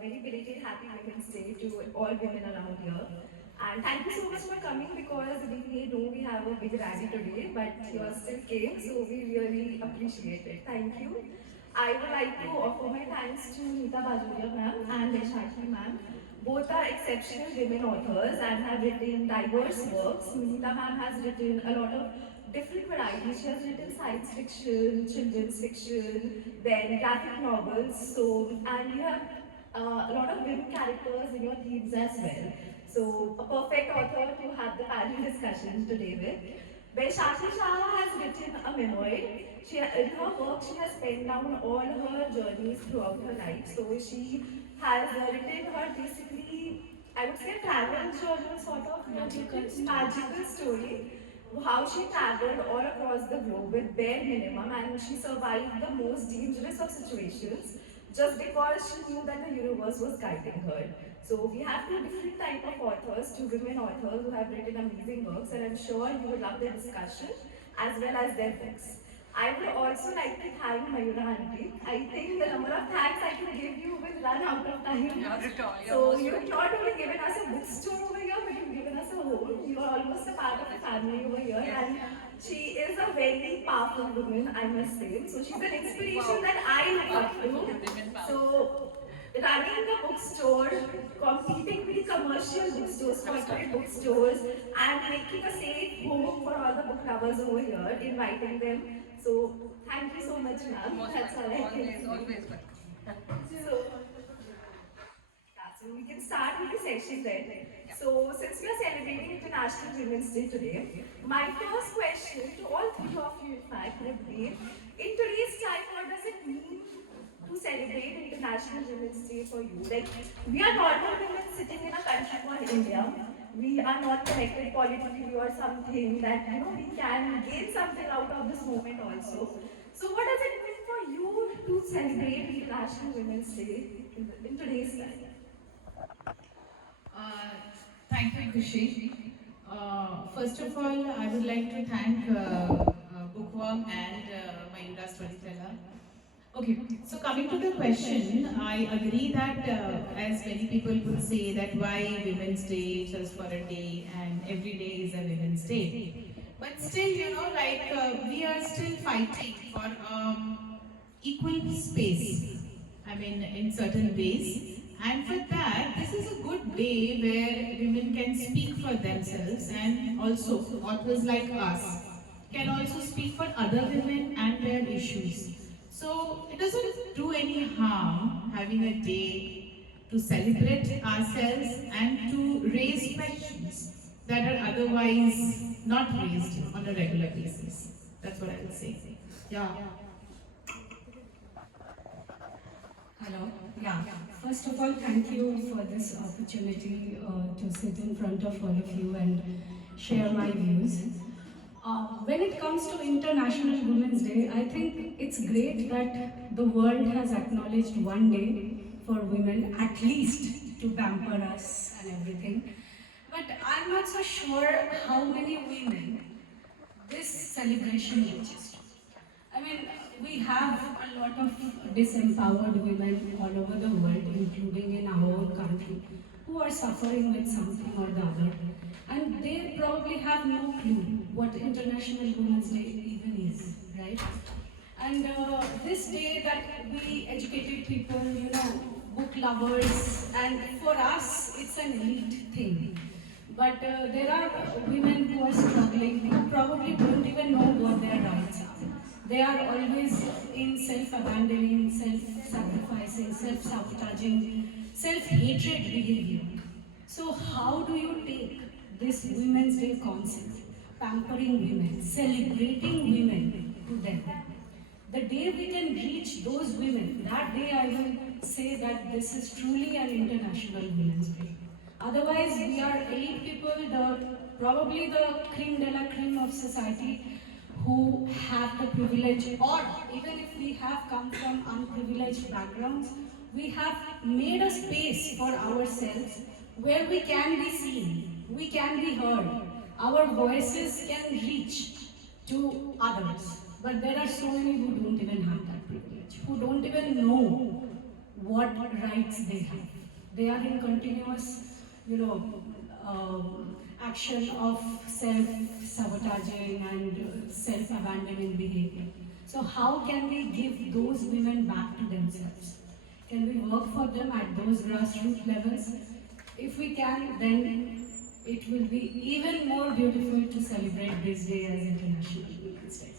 very belated Happy Women's Day to all women around here. And thank you so much for coming because we know we have a big rally today, but you all still came, so we really appreciate it. Thank you. I would like to offer my thanks to Nita Bajoria ma'am and Baisakhi ma'am. Both are exceptional women authors and have written diverse works. Nita ma'am has written a lot of different varieties. She has written science fiction, children's fiction, then graphic novels. So, and you have a lot of women characters in your themes as well. So, a perfect author to have the panel discussion today with. Baisakhi Saha has written a memoir. In her work, she has penned down all her journeys throughout her life. So she has written her basically, I would say, travel journal sort of magical story. How she traveled all across the globe with bare minimum and she survived the most dangerous of situations just because she knew that the universe was guiding her. So we have two different type of authors, two women authors who have written amazing works, and I'm sure you will love the discussion as well as their books. I would also like to thank Mayura auntie. I think the number of thanks I can give you will run out of time. So you've not only given us a bookstore over here, but you've given us a home. You are almost a part of the family over here, and she is a very powerful woman, I must say. So she's an inspiration that I look up to. So running the bookstore, competing with the commercial bookstores, corporate bookstores, and making a safe home for all the book lovers over here, inviting them. So thank you so much, ma'am. That's all I can say. So, yeah, so we can start with the session then. So, since we are celebrating International Women's Day today, my first question to all three of you, in fact, would be, in today's time, what does it mean to celebrate International Women's Day for you? Like, we are normal women sitting in a country called India. We are not connected politically or something that, we can gain something out of this moment also. So, what does it mean for you to celebrate International Women's Day in today's time? Uh, Thank you, Khushi. First of all, I would like to thank Bookworm and Mayura Storyteller. Okay, so coming to the question, I agree that as many people would say that why Women's Day just for a day and every day is a Women's Day. But still, we are still fighting for equal space. I mean, in certain ways. And for that, this is a good day where women can speak for themselves and also authors like us can also speak for other women and their issues. So it doesn't do any harm having a day to celebrate ourselves and to raise questions that are otherwise not raised on a regular basis. That's what I would say. Yeah. Hello. Yeah. First of all, thank you for this opportunity to sit in front of all of you and share my views. When it comes to International Women's Day, I think it's great that the world has acknowledged one day for women, at least to pamper us and everything. But I'm not so sure how many women this celebration reaches to. I mean, we have a lot of disempowered women all over the world, including in our own country, who are suffering with something or the other. And they probably have no clue what International Women's Day even is, right? And this day that we educated people, book lovers, and for us, it's an elite thing. But there are women who are struggling, who probably don't even know what their rights are. They are always in self-abandoning, self-sacrificing, self-sabotaging, self-hatred behavior. So how do you take this Women's Day concept, pampering women, celebrating women to them? The day we can reach those women, that day I will say that this is truly an International Women's Day. Otherwise, we are elite people, probably the cream de la cream of society who have the privilege, or even if we have come from unprivileged backgrounds, we have made a space for ourselves where we can be seen, we can be heard, our voices can reach to others. But there are so many who don't even have that privilege, who don't even know what rights they have. They are in continuous, action of self-sabotaging and self-abandoning behavior. So how can we give those women back to themselves? Can we work for them at those grassroots levels? If we can, then it will be even more beautiful to celebrate this day as International Women's Day.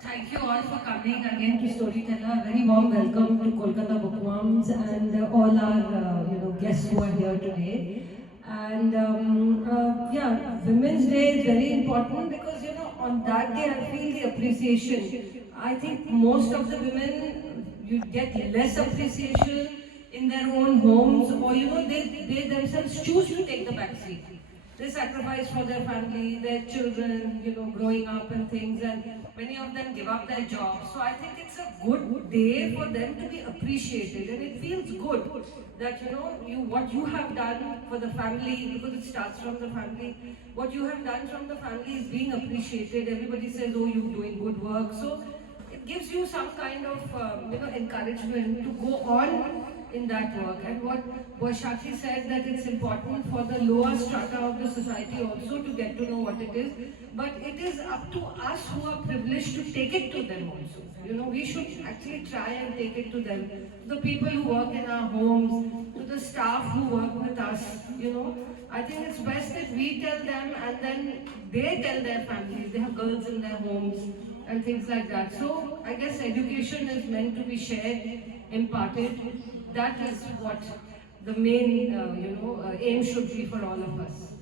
Thank you all for coming again to Storyteller. A very warm welcome to Kolkata Bookworms and all our guests who are here today. And yeah, Women's Day is very important because on that day I feel the appreciation. I think most of the women you get less appreciation in their own homes, or they themselves choose to take the back seat. They sacrifice for their family, their children, growing up and things, and many of them give up their jobs. So I think it's a good day for them to be appreciated, and it feels good that what you have done for the family, because it starts from the family. What you have done from the family is being appreciated. Everybody says, "Oh, you're doing good work." So it gives you some kind of encouragement to go on in that work. And what Baisakhi said, that it's important for the lower strata of the society also to get to know what it is. But it is up to us who are privileged to take it to them also. We should actually try and take it to them. The people who work in our homes, to the staff who work with us. I think it's best that we tell them and then they tell their families. They have girls in their homes and things like that. So I guess education is meant to be shared, imparted. That is what the main aim should be for all of us.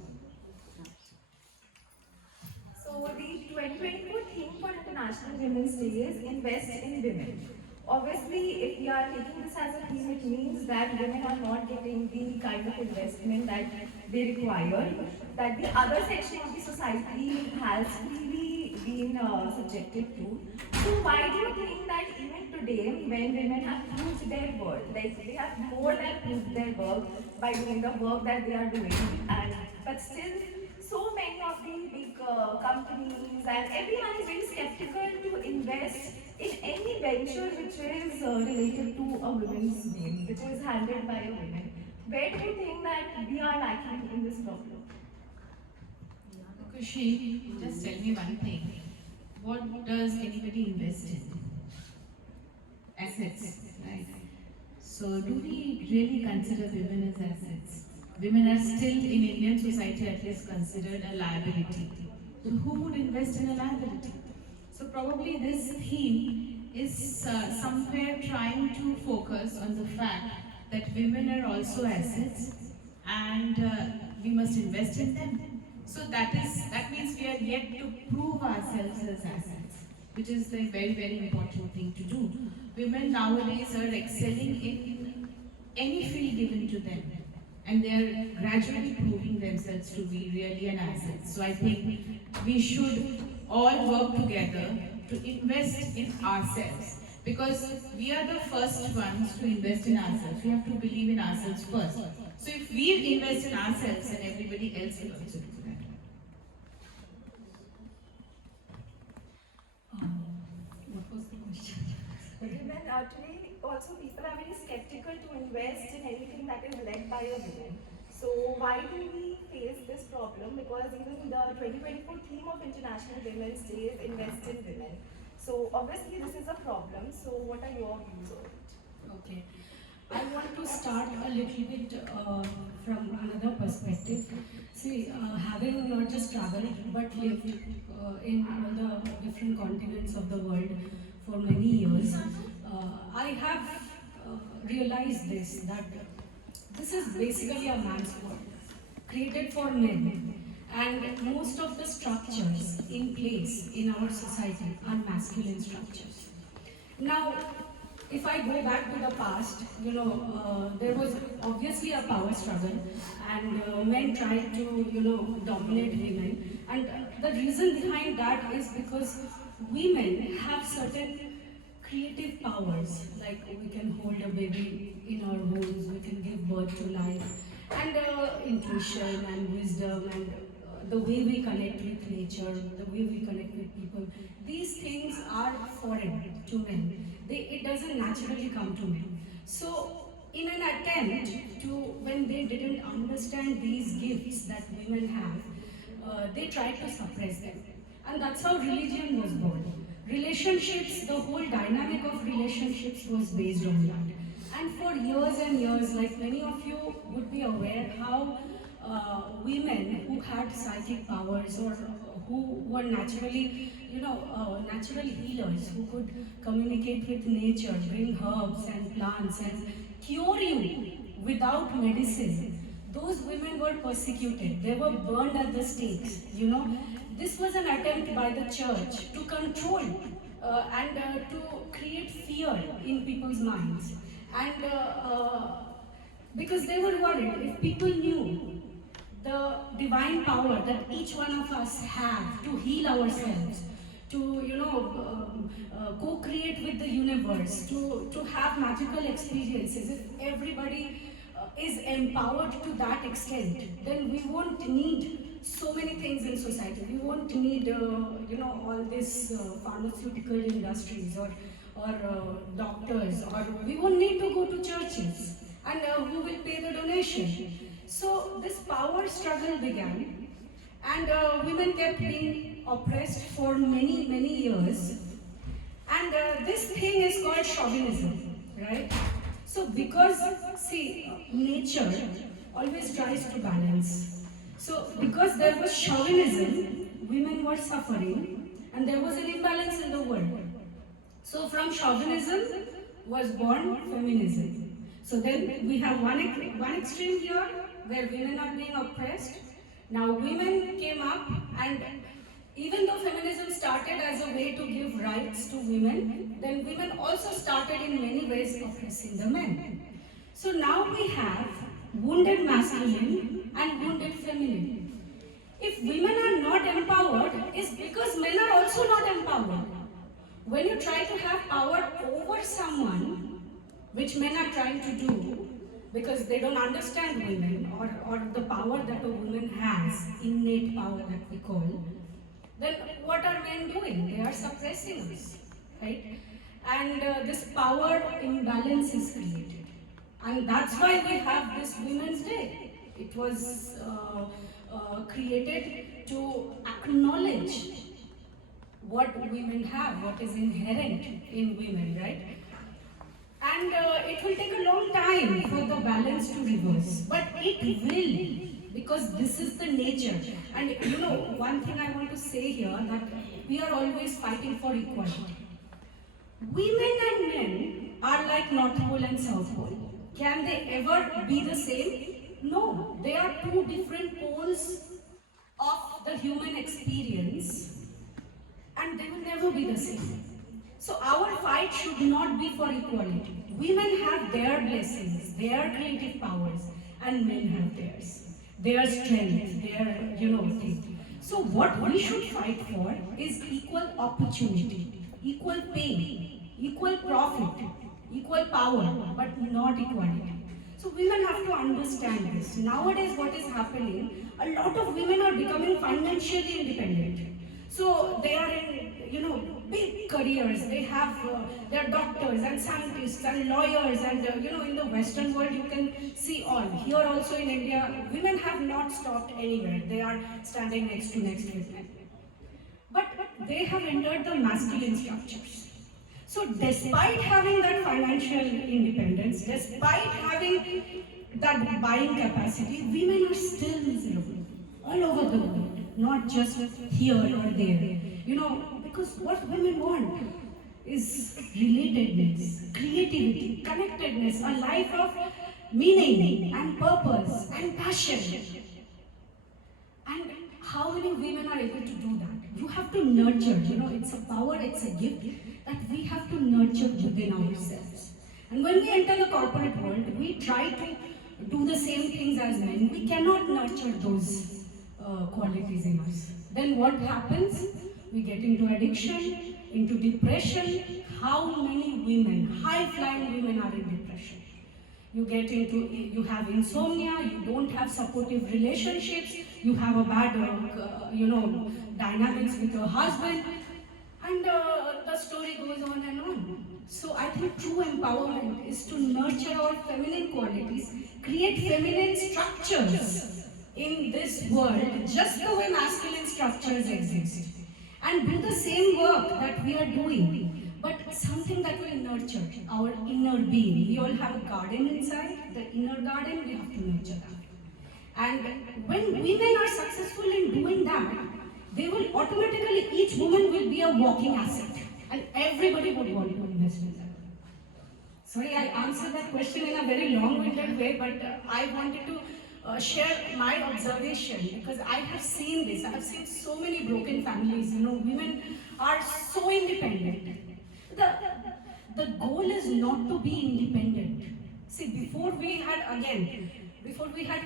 So the 2024 theme for International Women's Day is Invest in Women. Obviously, if we are taking this as a theme, it means that women are not getting the kind of investment that they require, that the other section of the society has really been subjected to. So why do you think that even today, when women have proved their worth, like they have more than proved their worth by doing the work that they are doing, and but still so many of the big companies and everyone is very skeptical to invest in any venture which is related to a woman's name, which is handled by a woman. Where do you think that we are lacking in this problem? Khushi, just tell me one thing. What does anybody invest in? Assets, right? So do we really consider women as assets? Women are still in Indian society at least considered a liability. So who would invest in a liability? So probably this theme is somewhere trying to focus on the fact that women are also assets and we must invest in them. So that means we are yet to prove ourselves as assets, which is the very, very important thing to do. Women nowadays are excelling in any field given to them, and they are gradually proving themselves to be really an asset. So I think we should all work together to invest in ourselves, because we are the first ones to invest in ourselves. We have to believe in ourselves first. So if we invest in ourselves, then everybody else will also do that. What was the question? Women today also people are very skeptical to invest in anything that is led by a woman. So why do we face this problem? Because even the 2024 theme of International Women's Day is Invest in Women. So obviously this is a problem. So what are your views on it? Okay. I want to start a little bit from another perspective. See, having not just traveled but lived in all the different continents of the world for many years, I have realized this, that this is basically a man's world, created for men. And most of the structures in place in our society are masculine structures. Now, if I go back to the past, there was obviously a power struggle, and men tried to, dominate women. And the reason behind that is because women have certain creative powers, like we can hold a baby in our wombs, we can give birth to life, and intuition and wisdom and the way we connect with nature, the way we connect with people. these things are foreign to men. It doesn't naturally come to men. So, in an attempt to, when they didn't understand these gifts that women have, they tried to suppress them. And that's how religion was born. Relationships, the whole dynamic of relationships was based on that. And for years and years, like many of you would be aware how women who had psychic powers or who were naturally, natural healers who could communicate with nature, bring herbs and plants and cure you without medicine. Those women were persecuted. They were burned at the stakes. This was an attempt by the church to control and to create fear in people's minds. And because they were worried, if people knew the divine power that each one of us have to heal ourselves, to co-create with the universe, to have magical experiences. If everybody is empowered to that extent, then we won't need so many things in society. We won't need all this pharmaceutical industries or doctors, or we won't need to go to churches. And who will pay the donation? So this power struggle began, and women kept being oppressed for many, many years. And this thing is called chauvinism, right? So because, see, nature always tries to balance. So because there was chauvinism, women were suffering, and there was an imbalance in the world. So from chauvinism was born feminism. So then we have one extreme here, where women are being oppressed. Now women came up, and even though feminism started as a way to give rights to women, then women also started in many ways oppressing the men. So now we have wounded masculine and wounded feminine. If women are not empowered, it's because men are also not empowered. When you try to have power over someone, which men are trying to do, because they don't understand women or the power that a woman has, innate power that we call, then what are men doing? They are suppressing us, right? And this power imbalance is created. And that's why we have this Women's Day. It was created to acknowledge what women have, what is inherent in women, right? And it will take a long time for the balance to reverse, but it will, because this is the nature. And one thing I want to say here, that we are always fighting for equality. Women and men are like North Pole and South Pole. Can they ever be the same? No, they are two different poles of the human experience, and they will never be the same. So our fight should not be for equality. Women have their blessings, their creative powers, and men have theirs. Their strength, their, thing. So what we should fight for is equal opportunity, equal pay, equal profit, equal power, but not equality. So women have to understand this. Nowadays what is happening, a lot of women are becoming financially independent. So they are in, big careers. They have, they're doctors and scientists and lawyers, and in the Western world you can see all. Here also in India, women have not stopped anywhere. They are standing next to men. But they have entered the masculine structures. So despite having that financial independence, despite having that buying capacity, women are still miserable all over the world, not just here or there. Because what women want is relatedness, creativity, connectedness, a life of meaning and purpose and passion. And how many women are able to do that? You have to nurture, it's a power, it's a gift that we have to nurture within ourselves. And when we enter the corporate world, we try to do the same things as men. We cannot nurture those qualities in us. Then what happens? We get into addiction, into depression. How many women, high-flying women, are in depression? You have insomnia, you don't have supportive relationships, you have a bad, dynamics with your husband, And the story goes on and on. So I think true empowerment is to nurture our feminine qualities, create feminine structures in this world, just the way masculine structures exist, and do the same work that we are doing, but something that will nurture our inner being. We all have a garden inside, the inner garden, we have to nurture that. And when women are successful in doing that, they will automatically, each woman will be a walking asset. And everybody would want to invest in that. Sorry, I answered that question in a very long-winded way, but I wanted to share my observation because I have seen this. I have seen so many broken families. You know, women are so independent. The, the goal is not to be independent. See, before we had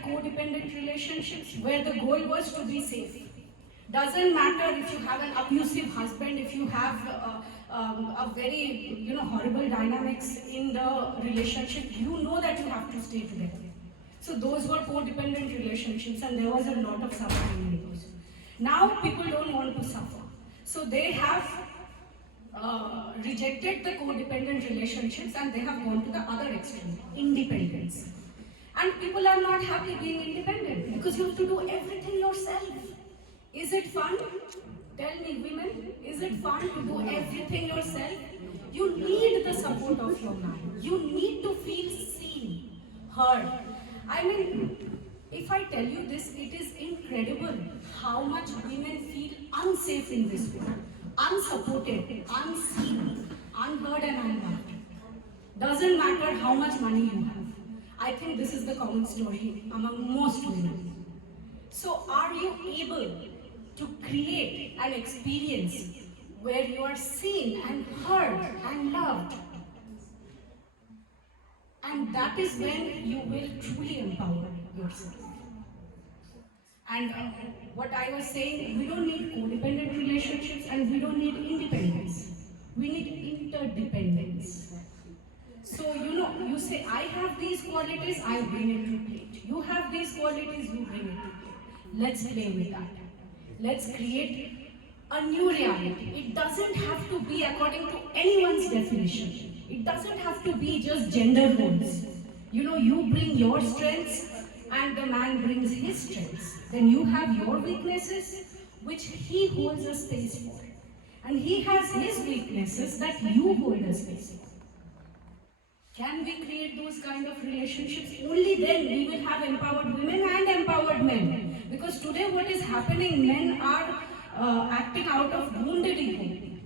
codependent relationships where the goal was to be safe. Doesn't matter if you have an abusive husband, if you have a very horrible dynamics in the relationship, you know that you have to stay together. So those were codependent relationships, and there was a lot of suffering in those. Now people don't want to suffer, so they have rejected the codependent relationships and they have gone to the other extreme, independence. And people are not happy being independent because you have to do everything yourself. Is it fun? Tell me, women, is it fun to do everything yourself? You need the support of your man. You need to feel seen, heard. I mean, if I tell you this, it is incredible how much women feel unsafe in this world, unsupported, unseen, unheard and unloved. Doesn't matter how much money you have. I think this is the common story among most women. So are you able to create an experience where you are seen and heard and loved? And that is when you will truly empower yourself. And what I was saying, we don't need codependent relationships and we don't need independence. We need interdependence. So, you say, I have these qualities, I bring it to plate. You have these qualities, you bring it to plate. Let's play with that. Let's create a new reality. It doesn't have to be according to anyone's definition. It doesn't have to be just gender roles. You bring your strengths and the man brings his strengths. Then you have your weaknesses, which he holds a space for. And he has his weaknesses that you hold a space for. Can we create those kind of relationships? Only then we will have empowered women and empowered men. Because today what is happening, men are acting out of wounded ego.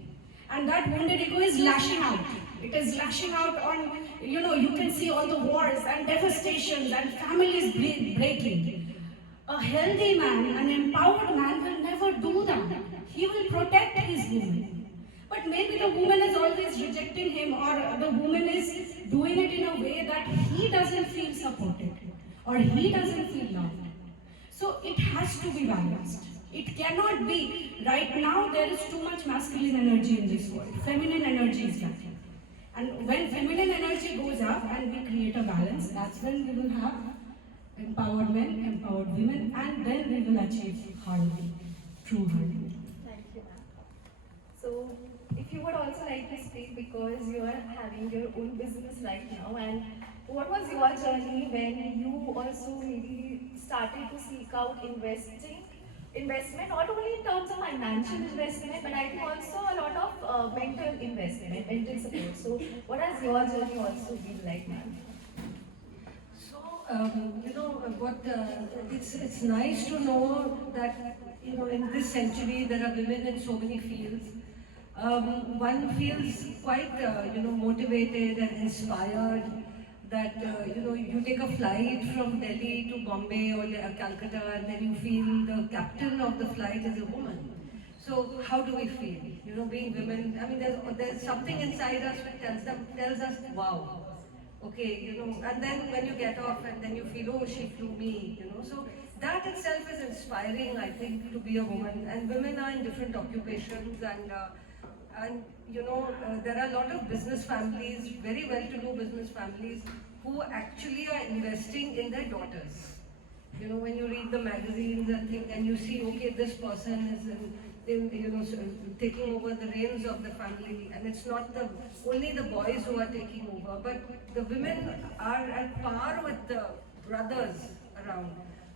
And that wounded ego is lashing out. It is lashing out on, you can see all the wars and devastations and families breaking. A healthy man, an empowered man will never do that. He will protect his woman. But maybe the woman is always rejecting him, or the woman is doing it in a way that he doesn't feel supported or he doesn't feel loved. So it has to be balanced. It cannot be, right now there is too much masculine energy in this world. Feminine energy is lacking. And when feminine energy goes up and we create a balance, that's when we will have empowered men, empowered women, and then we will achieve harmony, true harmony. Thank you, ma'am. So, if you would also like to speak, because you are having your own business right now, and what was your journey when you also maybe started to seek out investment, not only in terms of financial investment, but I think also a lot of mental investment, mental support. So, what has your journey also been like, ma'am? So, it's nice to know that, in this century there are women in so many fields. One feels quite, motivated and inspired that, you take a flight from Delhi to Bombay or Calcutta, and then you feel the captain of the flight is a woman. So how do we feel? Being women, I mean, there's something inside us which tells us, wow. Okay, and then when you get off and then you feel, oh, she flew me, so that itself is inspiring, I think, to be a woman. And women are in different occupations, and there are a lot of business families, very well-to-do business families, who actually are investing in their daughters. When you read the magazines and you see, okay, this person taking over the reins of the family, and it's not only the boys who are taking over, but the women are at par with the brothers around.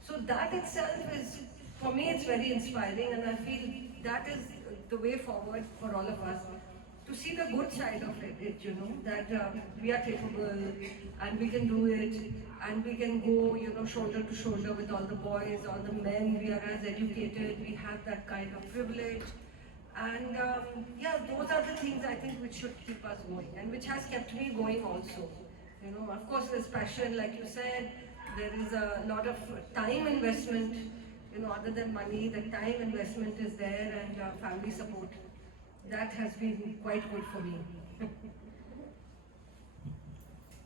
So that itself is, for me, it's very inspiring, and I feel that is the way forward for all of us. To see the good side of it, that we are capable and we can do it, and we can go, shoulder to shoulder with all the boys, all the men. We are as educated, we have that kind of privilege. And yeah, those are the things I think which should keep us going, and which has kept me going also. Of course, there's passion, like you said, there is a lot of time investment, other than money, the time investment is there, and family support. That has been quite good for me.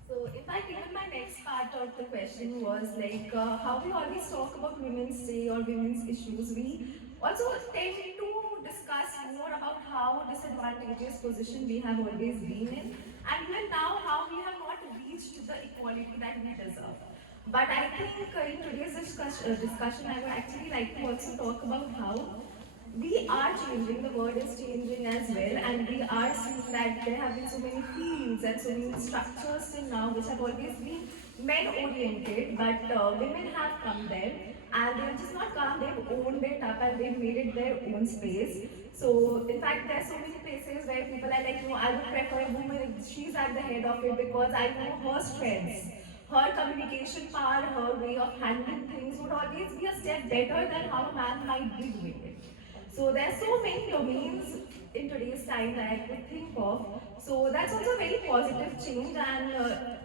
So, in fact, even my next part of the question was like how we always talk about Women's Day or women's issues. We also tend to discuss more about how disadvantageous position we have always been in, and even now how we have not reached the equality that we deserve. But I think in today's discussion, I would actually like to also talk about how we are changing, the world is changing as well, and we are seeing that there have been so many fields and so many structures till now which have always been men oriented, but women have come there and they've just not come, they've owned it up and they've made it their own space. So, in fact, there are so many places where people are like, no, I would prefer a woman, she's at the head of it because I know her strengths. Her communication power, her way of handling things would always be a step better than how a man might be doing it. So there are so many domains in today's time that I could think of. So that's also a very positive change, and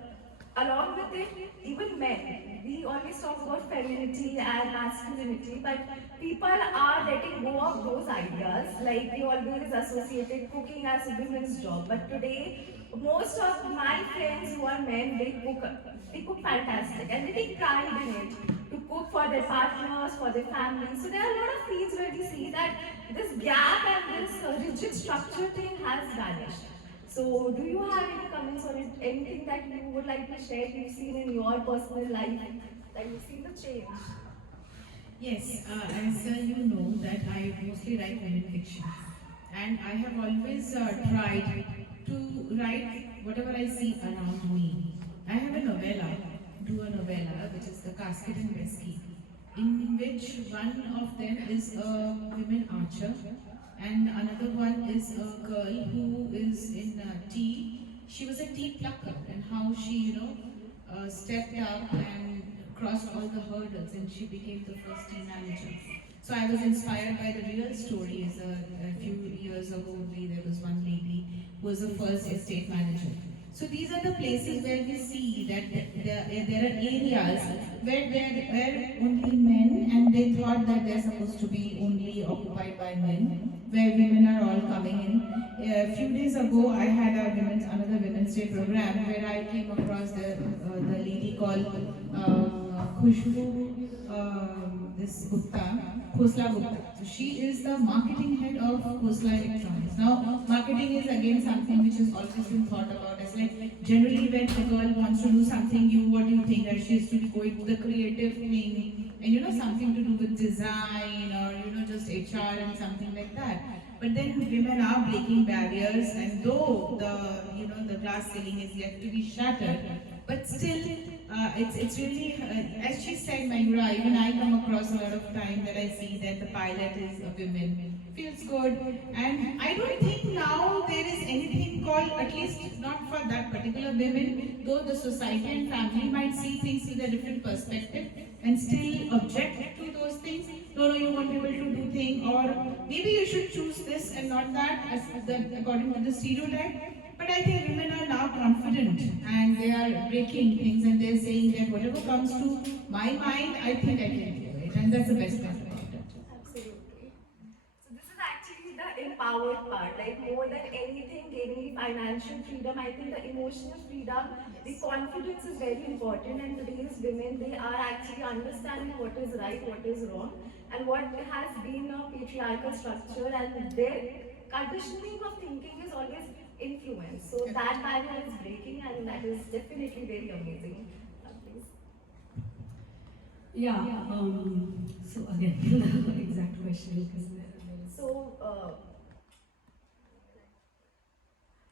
along with it, even men. We always talk about femininity and masculinity, but people are letting go of those ideas. Like we always associated cooking as a women's job, but today most of my friends who are men, they cook fantastic and they take pride in it to cook for their partners, for their families. So there are a lot of fields where we see that this gap and this rigid structure thing has vanished. So do you have any comments on it? Anything that you would like to share you've seen in your personal life that you've seen the change? Yes, as you know that I mostly write women fiction, and I have always tried to write whatever I see around me. I have a novella, which is The Casket and Whiskey, in which one of them is a women archer, and another one is a girl who is in tea. She was a tea plucker, and how she, stepped up and crossed all the hurdles, and she became the first tea manager. So I was inspired by the real stories. A few years ago, there was one lady who was the first estate manager. So these are the places where we see that there are areas where only men, and they thought that they're supposed to be only occupied by men, where women are all coming in. A few days ago, I had another Women's Day program where I came across the lady called Khushi, this Khosla Gupta. So she is the marketing head of Khosla Electronics. Now, marketing is again something which has always been thought about as like generally when a girl wants to do something, what do you think that she is to be going to the creative thing and something to do with design or just HR and something like that. But then women are breaking barriers, and though the glass ceiling is yet to be shattered, but still it's really as she said, Mayura, even I come across a lot of time that I see that the pilot is a woman. Feels good, and I don't think now there is anything called, at least not for that particular women, though the society and family might see things with a different perspective and still object to those things. No, you won't be able to do things, or maybe you should choose this and not that, according to the stereotype. But I think women are now confident and they are breaking things and they're saying that whatever comes to my mind, I think I can do it, and that's the best part about it. Absolutely. So this is actually the empowered part, like more than anything gaining financial freedom, I think the emotional freedom, the confidence is very important, and today's women, they are actually understanding what is right, what is wrong, and what has been a patriarchal structure, and their conditioning of thinking is always influence. So that barrier is breaking, and that is definitely very amazing. Please. Yeah, so again, the exact question because there is So,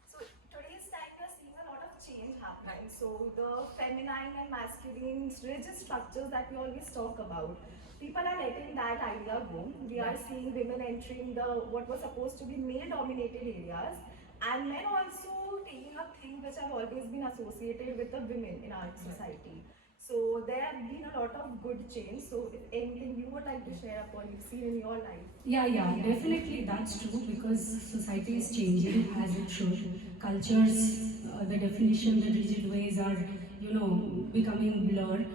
so today's time we are seeing a lot of change happening. So the feminine and masculine rigid structures that we always talk about, people are letting that idea go. We are seeing women entering the what was supposed to be male-dominated areas, and men also taking up things which have always been associated with the women in our society. So there have been a lot of good change. So if anything you would like to share upon you've seen in your life. Yeah, definitely that's true because society is changing as it should. Cultures, the definition, the rigid ways are, becoming blurred.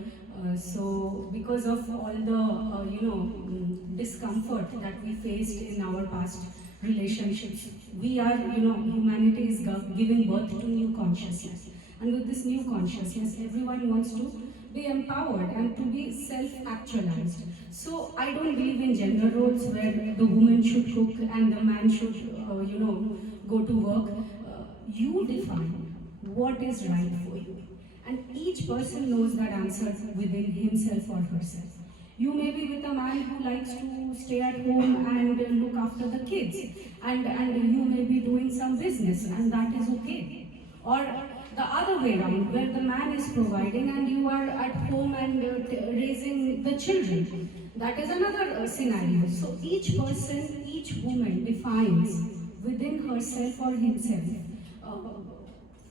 So because of all the, discomfort that we faced in our past relationships, we are, humanity is giving birth to new consciousness. And with this new consciousness, everyone wants to be empowered and to be self-actualized. So I don't believe in gender roles where the woman should cook and the man should, go to work. You define what is right for you. And each person knows that answer within himself or herself. You may be with a man who likes to stay at home and look after the kids, and you may be doing some business, and that is okay. Or the other way around, where the man is providing and you are at home and raising the children. That is another scenario. So each person, each woman defines within herself or himself, uh,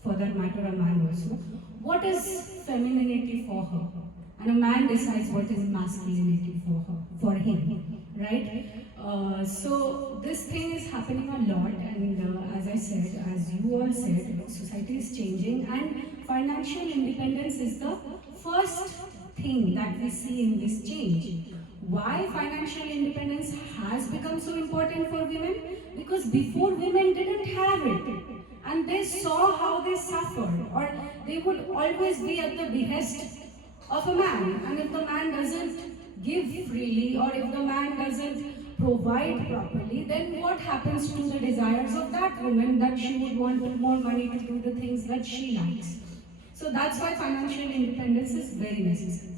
for that matter, a man also, what is femininity for her, and a man decides what is masculinity for her, for him, right? So this thing is happening a lot, and as I said, as you all said, society is changing, and financial independence is the first thing that we see in this change. Why financial independence has become so important for women? Because before women didn't have it, and they saw how they suffered, or they would always be at the behest of a man. And if the man doesn't give freely, or if the man doesn't provide properly, then what happens to the desires of that woman, that she would want more money to do the things that she likes? So that's why financial independence is very necessary.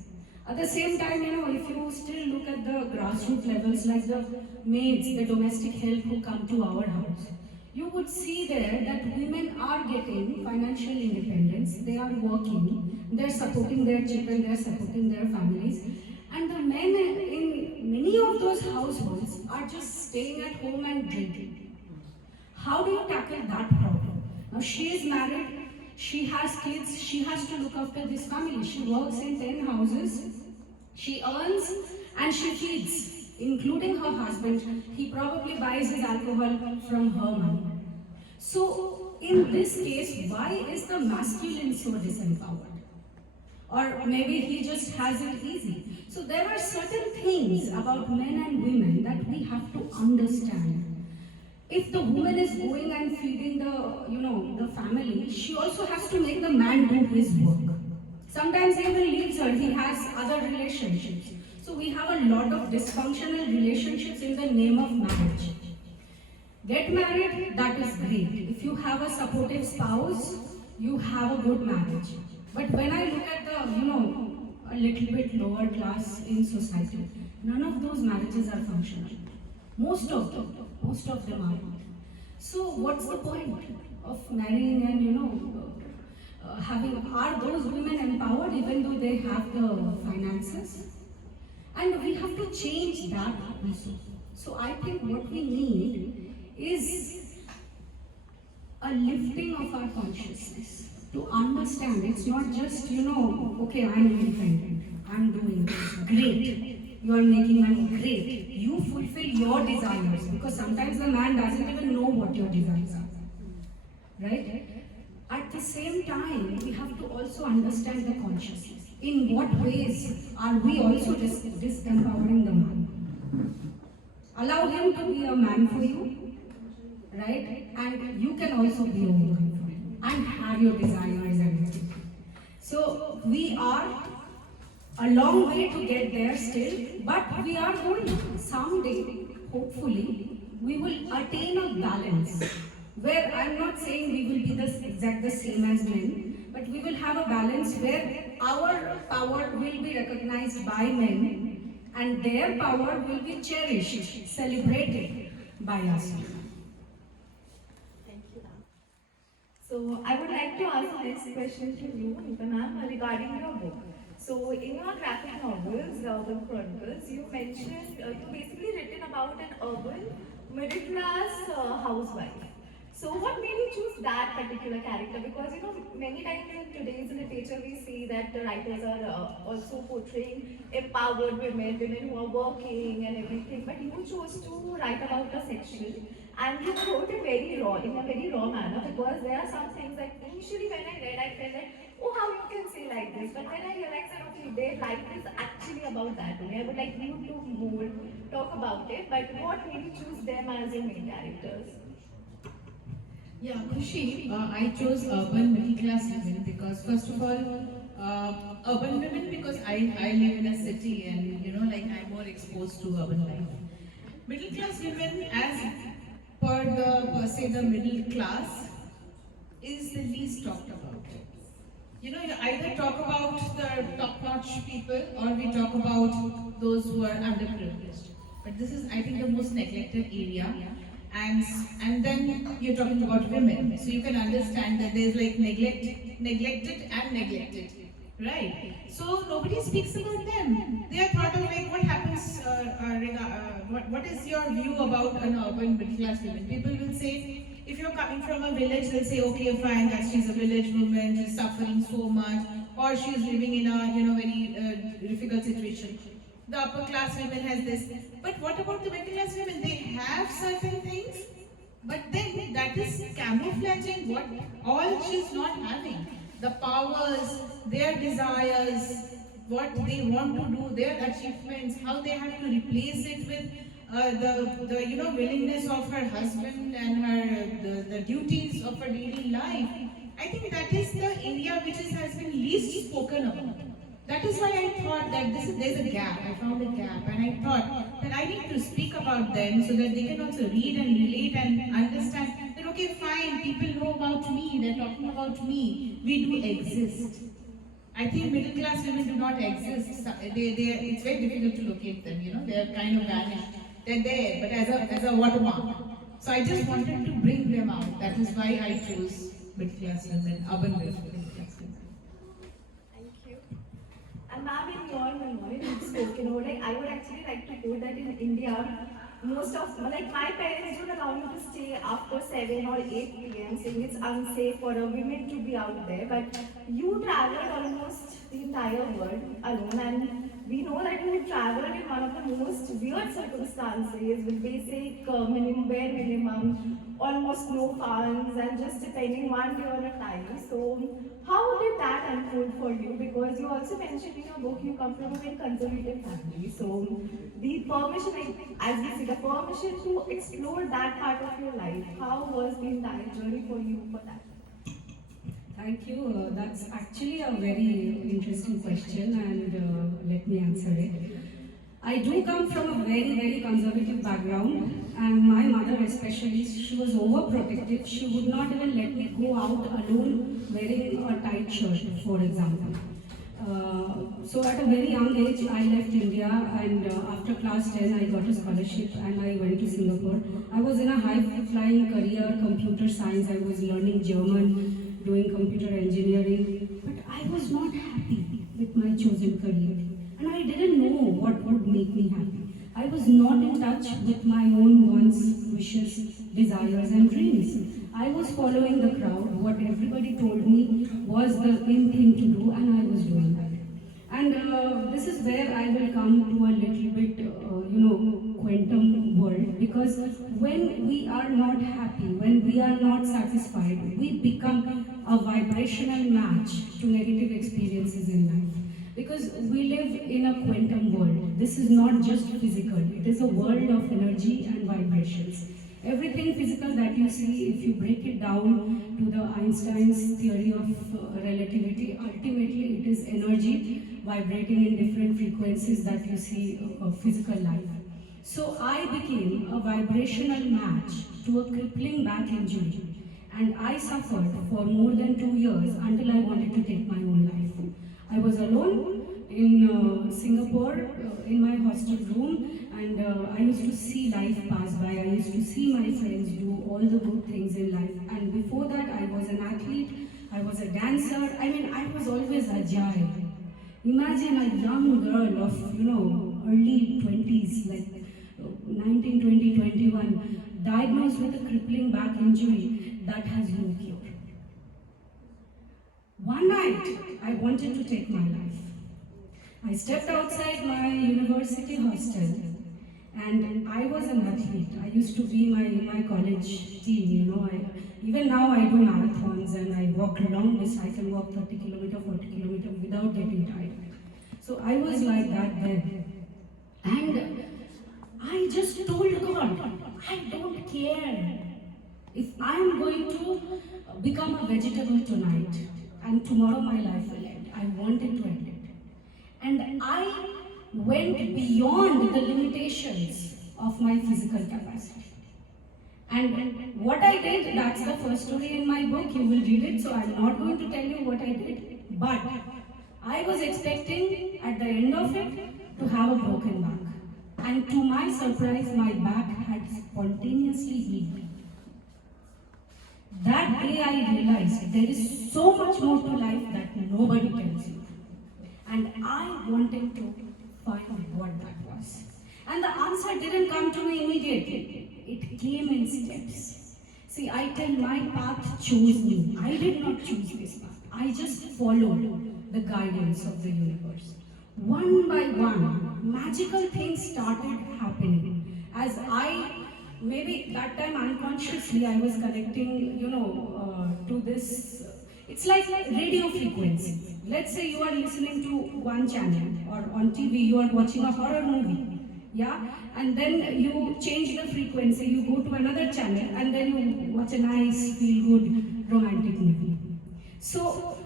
At the same time, if you still look at the grassroots levels, like the maids, the domestic help who come to our house, you would see there that women are getting financial independence, they are working, they're supporting their children, they're supporting their families, and the men in many of those households are just staying at home and drinking. How do you tackle that problem? Now she is married, she has kids, she has to look after this family, she works in 10 houses, she earns and she feeds, including her husband. He probably buys his alcohol from her money. So, in this case, why is the masculine so disempowered? Or maybe he just has it easy. So, there are certain things about men and women that we have to understand. If the woman is going and feeding the family, she also has to make the man do his work. Sometimes he even leaves her, he has other relationships. So we have a lot of dysfunctional relationships in the name of marriage. Get married, that is great. If you have a supportive spouse, you have a good marriage. But when I look at the, a little bit lower class in society, none of those marriages are functional. Most of them are not. So what's the point of marrying and, are those women empowered even though they have the finances? And we have to change that also. So I think what we need is a lifting of our consciousness to understand it's not just, okay, I'm independent, I'm doing this, great, you are making money, great, you fulfill your desires, because sometimes the man doesn't even know what your desires are, right? At the same time, we have to also understand the consciousness. In what ways are we also disempowering the man? Allow him to be a man for you, right? And you can also be a woman for him and have your desires and everything. So we are a long way to get there still, but we are going. Someday, hopefully, we will attain a balance where I'm not saying we will be the same as men, but we will have a balance where our power will be recognized by men and their power will be cherished, celebrated. Baisakhi. Thank you, ma'am. So I would like to ask the next question to you, Nita ma'am, regarding your book. So in your graphic novels, The Urban Chronicles, you mentioned you basically written about an urban middle class housewife. So what made you choose that particular character? Because you know many times in today's literature we see that the writers are also portraying empowered women, women who are working and everything. But you chose to write about a section and you wrote it very raw, in a very raw manner, because there are some things that initially when I read, I felt like, oh, how you can say like this. But when I realized that, okay, their life is actually about that only. I would like you to more talk about it, but what made you choose them as your main characters? Yeah, Khushi, I chose urban middle class women because first of all, urban women because I live in a city and you know like I'm more exposed to urban life. Middle class women as per se the middle class is the least talked about. You know, you either talk about the top-notch people or we talk about those who are underprivileged. But this is, I think, the most neglected area. And then you're talking about women, so you can understand that there's like neglected and neglected, right? So nobody speaks about them. They are thought of like what happens. What is your view about an urban middle class woman? People will say if you're coming from a village, they'll say, okay, fine, that she's a village woman, she's suffering so much, or she's living in a very difficult situation. The upper class women has this. But what about the middle class women? They have certain things, but then that is camouflaging what all she's not having. The powers, their desires, what they want to do, their achievements, how they have to replace it with the willingness of her husband and the duties of her daily life. I think that is the area which has been least spoken about. That is why I thought that there's a gap. I found a gap, and I thought that I need to speak about them so that they can also read and relate and understand that okay, fine, people know about me, they're talking about me. We do exist. I think middle class women do not exist. It's very difficult to locate them. You know, they're kind of vanished. They're there, but as a watermark. So I just wanted to bring them out. That is why I chose middle class women, urban middle class women. Thank you. And ma'am, in your memoir, you spoke, you know, like I would actually like to quote that in India, most of, like my parents don't allow me to stay after 7 or 8 p.m. saying it's unsafe for a woman to be out there. But you traveled almost the entire world alone, and we know that you traveled in one of the most weird circumstances with basic minimum, bare minimum, almost no funds, and just spending 1 day at a time. So, how did that unfold for you? Because you also mentioned in your book you come from a very conservative family. So, the permission, like, as we see, the permission to explore that part of your life, how was the entire journey for you for that? Thank you. That's actually a very interesting question, and let me answer it. I do come from a very, very conservative background, and my mother, especially, she was overprotective. She would not even let me go out alone wearing a tight shirt, for example. So at a very young age, I left India, and after class 10, I got a scholarship and I went to Singapore. I was in a high-flying career, computer science. I was learning German, doing computer engineering, but I was not happy with my chosen career, and I didn't know what would make me happy. I was not in touch with my own wants, wishes, desires, and dreams. I was following the crowd. What everybody told me was the in thing to do, and I was doing that. And this is where I will come to a little bit, quantum world, because when we are not happy, when we are not satisfied, we become a vibrational match to negative experiences in life. Because we live in a quantum world. This is not just physical, it is a world of energy and vibrations. Everything physical that you see, if you break it down to the Einstein's theory of relativity, ultimately it is energy vibrating in different frequencies that you see of physical life. So I became a vibrational match to a crippling back injury, and I suffered for more than 2 years until I wanted to take my own life. I was alone in Singapore in my hostel room, and I used to see life pass by. I used to see my friends do all the good things in life. And before that, I was an athlete, I was a dancer. I mean, I was always agile. Imagine a young girl of, early 20s, like 19, 20, 21, diagnosed with a crippling back injury that has no cure. One night, I wanted to take my life. I stepped outside my university hostel, and I was an athlete. I used to be my college team, even now I do marathons and I walk long distance. I can walk 30 kilometers, 40 kilometers without getting tired. So I was like that then. And I just told God, I don't care if I'm going to become a vegetable tonight and tomorrow my life will end. I wanted to end it. And I went beyond the limitations of my physical capacity. And what I did, that's the first story in my book, you will read it, so I'm not going to tell you what I did. But I was expecting at the end of it to have a broken back. And to my surprise, my back had spontaneously healed. That day I realized there is so much more to life that nobody tells you. And I wanted to find what that was. And the answer didn't come to me immediately. It came in steps. See, I tell my path chose me. I did not choose this path. I just followed the guidance of the universe. One by one, magical things started happening. As maybe that time unconsciously, I was connecting, to this. It's like radio frequency. Let's say you are listening to one channel, or on TV you are watching a horror movie, yeah? And then you change the frequency, you go to another channel, and then you watch a nice, feel-good, romantic movie. So,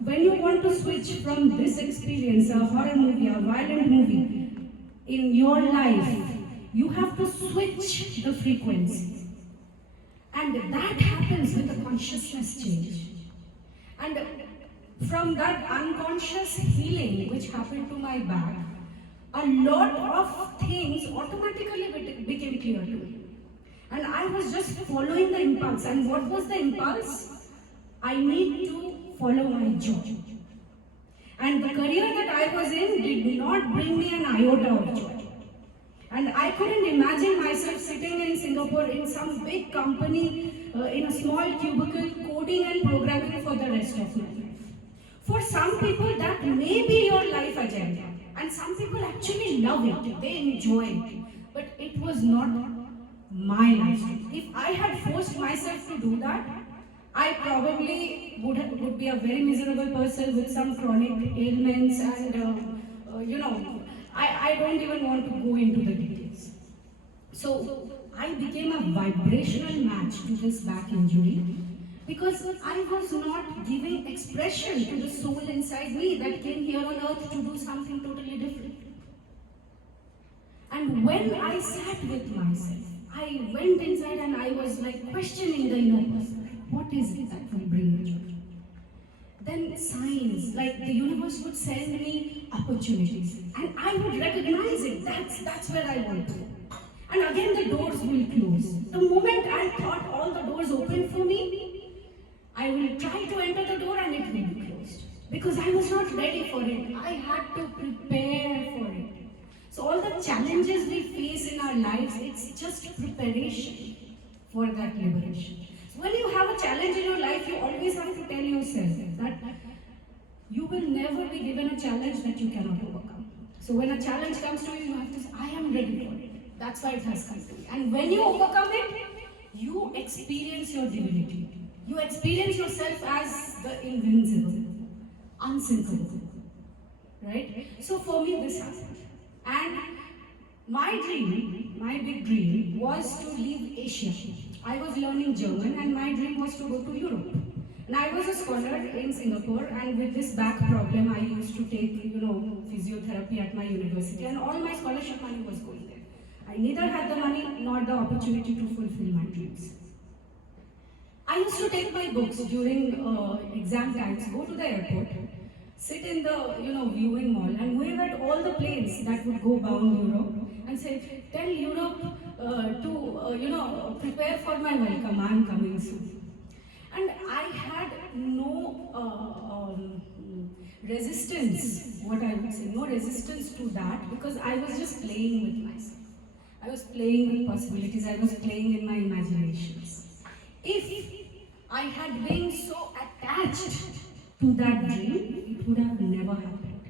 when you want to switch from this experience, a horror movie, a violent movie, in your life, you have to switch the frequency. And that happens with a consciousness change. And from that unconscious healing which happened to my back, a lot of things automatically became clear to me. And I was just following the impulse. And what was the impulse? I need to follow my joy. And the career that I was in did not bring me an iota of joy. And I couldn't imagine myself sitting in Singapore in some big company in a small cubicle coding and programming for the rest of my life. For some people, that may be your life agenda. And some people actually love it, they enjoy it. But it was not my life. If I had forced myself to do that, I probably would be a very miserable person with some chronic ailments and, I don't even want to go into the details. So I became a vibrational match to this back injury because I was not giving expression to the soul inside me that came here on earth to do something totally different. And when I sat with myself, I went inside and I was like questioning the inner person. What is it that will bring me joy? Then signs, like the universe would send me opportunities and I would recognize it. That's where I want to go. And again the doors will close. The moment I thought all the doors open for me, I will try to enter the door and it will be closed. Because I was not ready for it. I had to prepare for it. So all the challenges we face in our lives, it's just preparation for that liberation. When you have a challenge in your life, you always have to tell yourself that you will never be given a challenge that you cannot overcome. So when a challenge comes to you, you have to say, I am ready for it. That's why it has come to me. And when you overcome it, you experience your divinity. You experience yourself as the invincible, unsinkable. Right? So for me, this happened. And my dream, my big dream, was to leave Asia. I was learning German and my dream was to go to Europe. And I was a scholar in Singapore, and with this back problem, I used to take, physiotherapy at my university, and all my scholarship money was going there. I neither had the money nor the opportunity to fulfill my dreams. I used to take my books during exam times, go to the airport, sit in the viewing mall and wave at all the planes that would go bound Europe and say, tell Europe to prepare for my welcome. I'm coming soon. And I had no resistance, what I would say, no resistance to that because I was just playing with myself. I was playing with possibilities, I was playing in my imaginations. If I had been so attached to that dream, it would have never happened.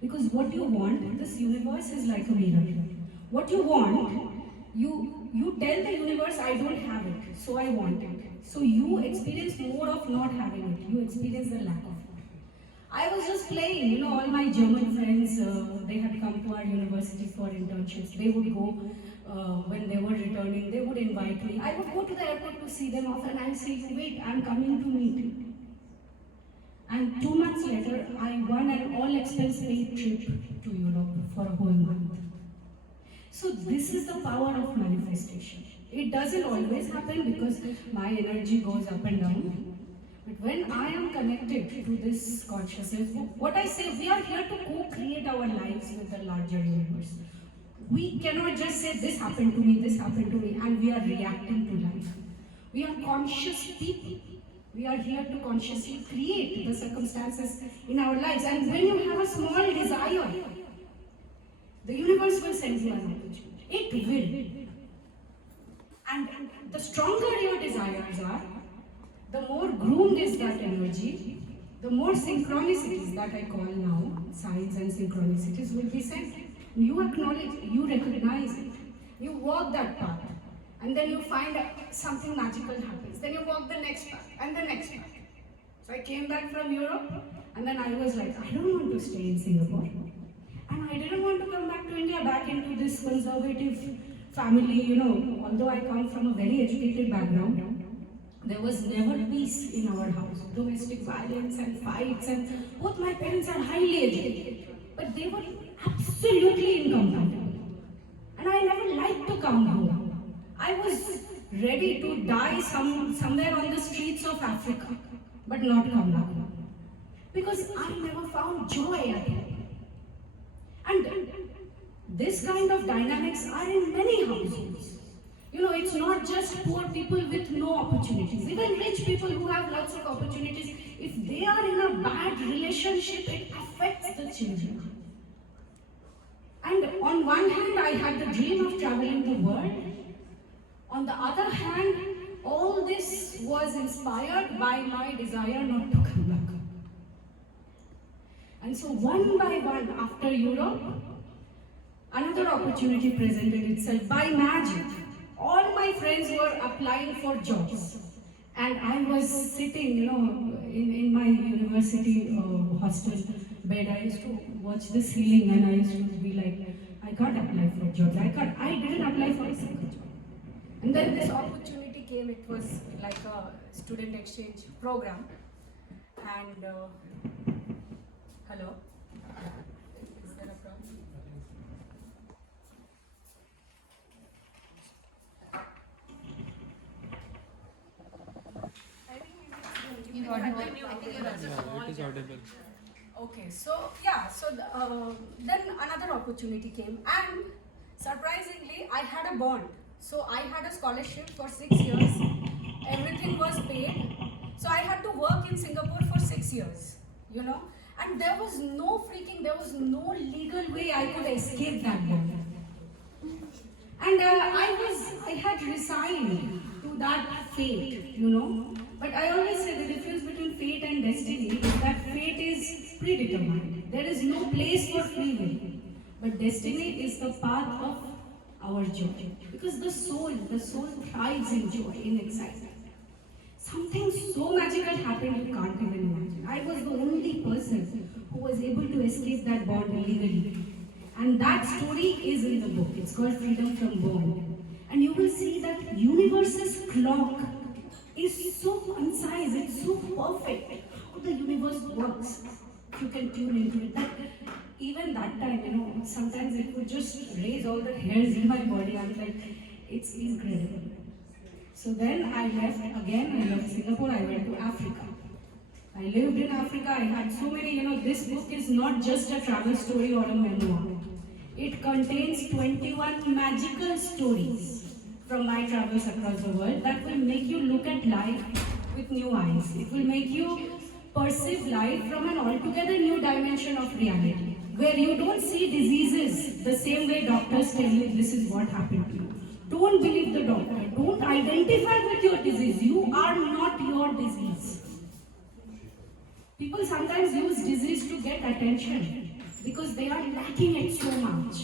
Because what you want, this universe is like a mirror. What you want, you tell the universe, I don't have it, so I want it. So you experience more of not having it. You experience the lack of it. I was just playing, all my German friends, they had come to our university for internships. They would go, when they were returning, they would invite me. I would go to the airport to see them off and I would say, wait, I'm coming to meet you. And 2 months later, I won an all-expense paid trip to Europe for a whole month. So this is the power of manifestation. It doesn't always happen because my energy goes up and down. But when I am connected to this consciousness, what I say, we are here to co-create our lives with the larger universe. We cannot just say this happened to me, and we are reacting to life. We are conscious people. We are here to consciously create the circumstances in our lives. And when you have a small desire, the universe will send you an opportunity. It will. And the stronger your desires are, the more groomed is that energy, the more synchronicities that I call now, signs and synchronicities will be sent. You acknowledge, you recognize it, you walk that path, and then you find something magical happens. Then you walk the next path and the next path. So I came back from Europe, and then I was like, I don't want to stay in Singapore. And I didn't want to come back to India, back into this conservative family, although I come from a very educated background. There was never peace in our house. Domestic violence and fights, and both my parents are highly educated, but they were absolutely incompatible. And I never liked to come home. I was ready to die somewhere on the streets of Africa, but not come back home. Because I never found joy at home. And this kind of dynamics are in many households. It's not just poor people with no opportunities. Even rich people who have lots of opportunities, if they are in a bad relationship, it affects the children. And on one hand, I had the dream of traveling the world. On the other hand, all this was inspired by my desire not to come back. And so one by one, after Europe, another opportunity presented itself by magic. All my friends were applying for jobs. And I was sitting, in my university hostel bed. I used to watch the ceiling and I used to be like, I can't apply for jobs. I didn't apply for a single job. And then this opportunity came. It was like a student exchange program. And, hello? Is there a problem? It is audible. Okay, so then another opportunity came, and surprisingly, I had a bond. So I had a scholarship for 6 years. Everything was paid. So I had to work in Singapore for 6 years, and there was no legal way I could escape that bond. And I had resigned to that fate, But I always say the difference between fate and destiny is that fate is predetermined. There is no place for free will. But destiny is the path of our joy. Because the soul thrives in joy, in excitement. Something so magical happened you can't even imagine. I was the only person who was able to escape that bond illegally. And that story is in the book. It's called Freedom from Bond. And you will see that universe's clock is so concise, it's so perfect. How the universe works, if you can tune into it. That even that time, sometimes it would just raise all the hairs in my body. I'm like, it's incredible. So then I left again. I left Singapore. I went to Africa. I lived in Africa, I had so many, this book is not just a travel story or a memoir. It contains 21 magical stories from my travels across the world that will make you look at life with new eyes. It will make you perceive life from an altogether new dimension of reality, where you don't see diseases the same way doctors tell you this is what happened to you. Don't believe the doctor. Don't identify with your disease. You are not your disease. People sometimes use disease to get attention because they are lacking it so much.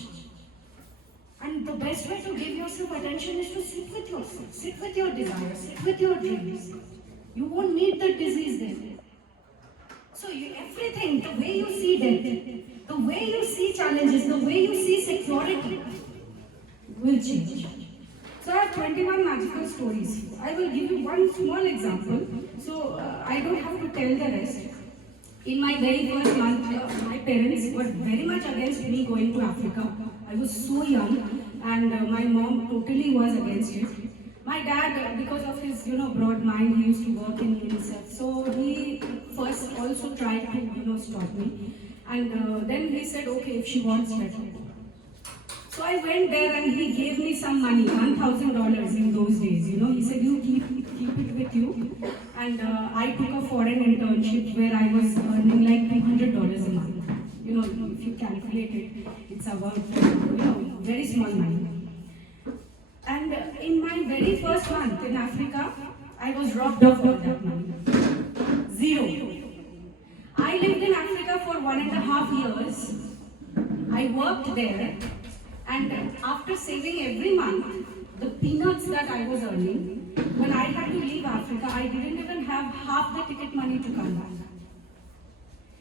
And the best way to give yourself attention is to sit with yourself, sit with your desires, sit with your dreams. You won't need the disease then. So everything, the way you see death, the way you see challenges, the way you see security will change. So I have 21 magical stories. I will give you one small example. So I don't have to tell the rest. In my very first month, my parents were very much against me going to Africa. I was so young and my mom totally was against it. My dad, because of his broad mind, he used to work in UNICEF. So he first also tried to stop me. And then he said, okay, if she wants, let her. So I went there and he gave me some money, $1,000 in those days. He said, you keep it with you. And I took a foreign internship where I was earning like $200 a month. If you calculate it, it's about, very small money. And in my very first month in Africa, I was robbed of all that money. Zero. I lived in Africa for 1.5 years. I worked there. And after saving every month, the peanuts that I was earning, when I had to leave Africa, I didn't even have half the ticket money to come back.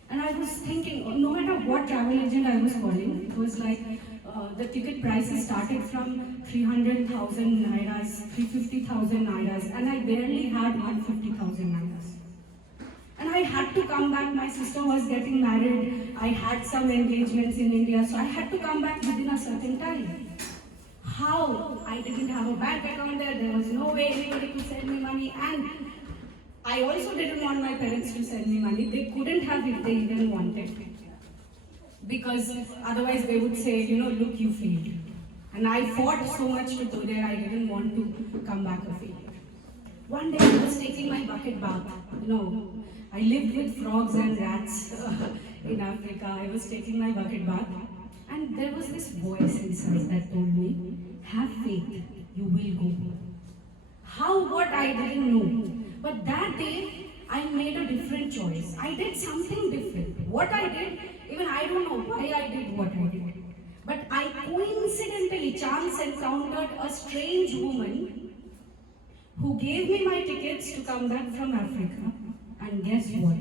And I was thinking, no matter what travel agent I was calling, it was like the ticket prices started from 300,000 nairas, 350,000 nairas, and I barely had 150,000 nairas. And I had to come back. My sister was getting married. I had some engagements in India, so I had to come back within a certain time. How? I didn't have a bank account there. There was no way anybody could send me money. And I also didn't want my parents to send me money. They couldn't have if they even wanted. Because otherwise they would say, look, you failed. And I fought so much to go there, I didn't want to come back a failure. One day I was taking my bucket bath. I lived with frogs and rats in Africa. I was taking my bucket bath. And there was this voice inside that told me, have faith, you will go. How, what, I didn't know. But that day, I made a different choice. I did something different. What I did, even I don't know why I did what I did. But I coincidentally, chance encountered a strange woman who gave me my tickets to come back from Africa. And guess what?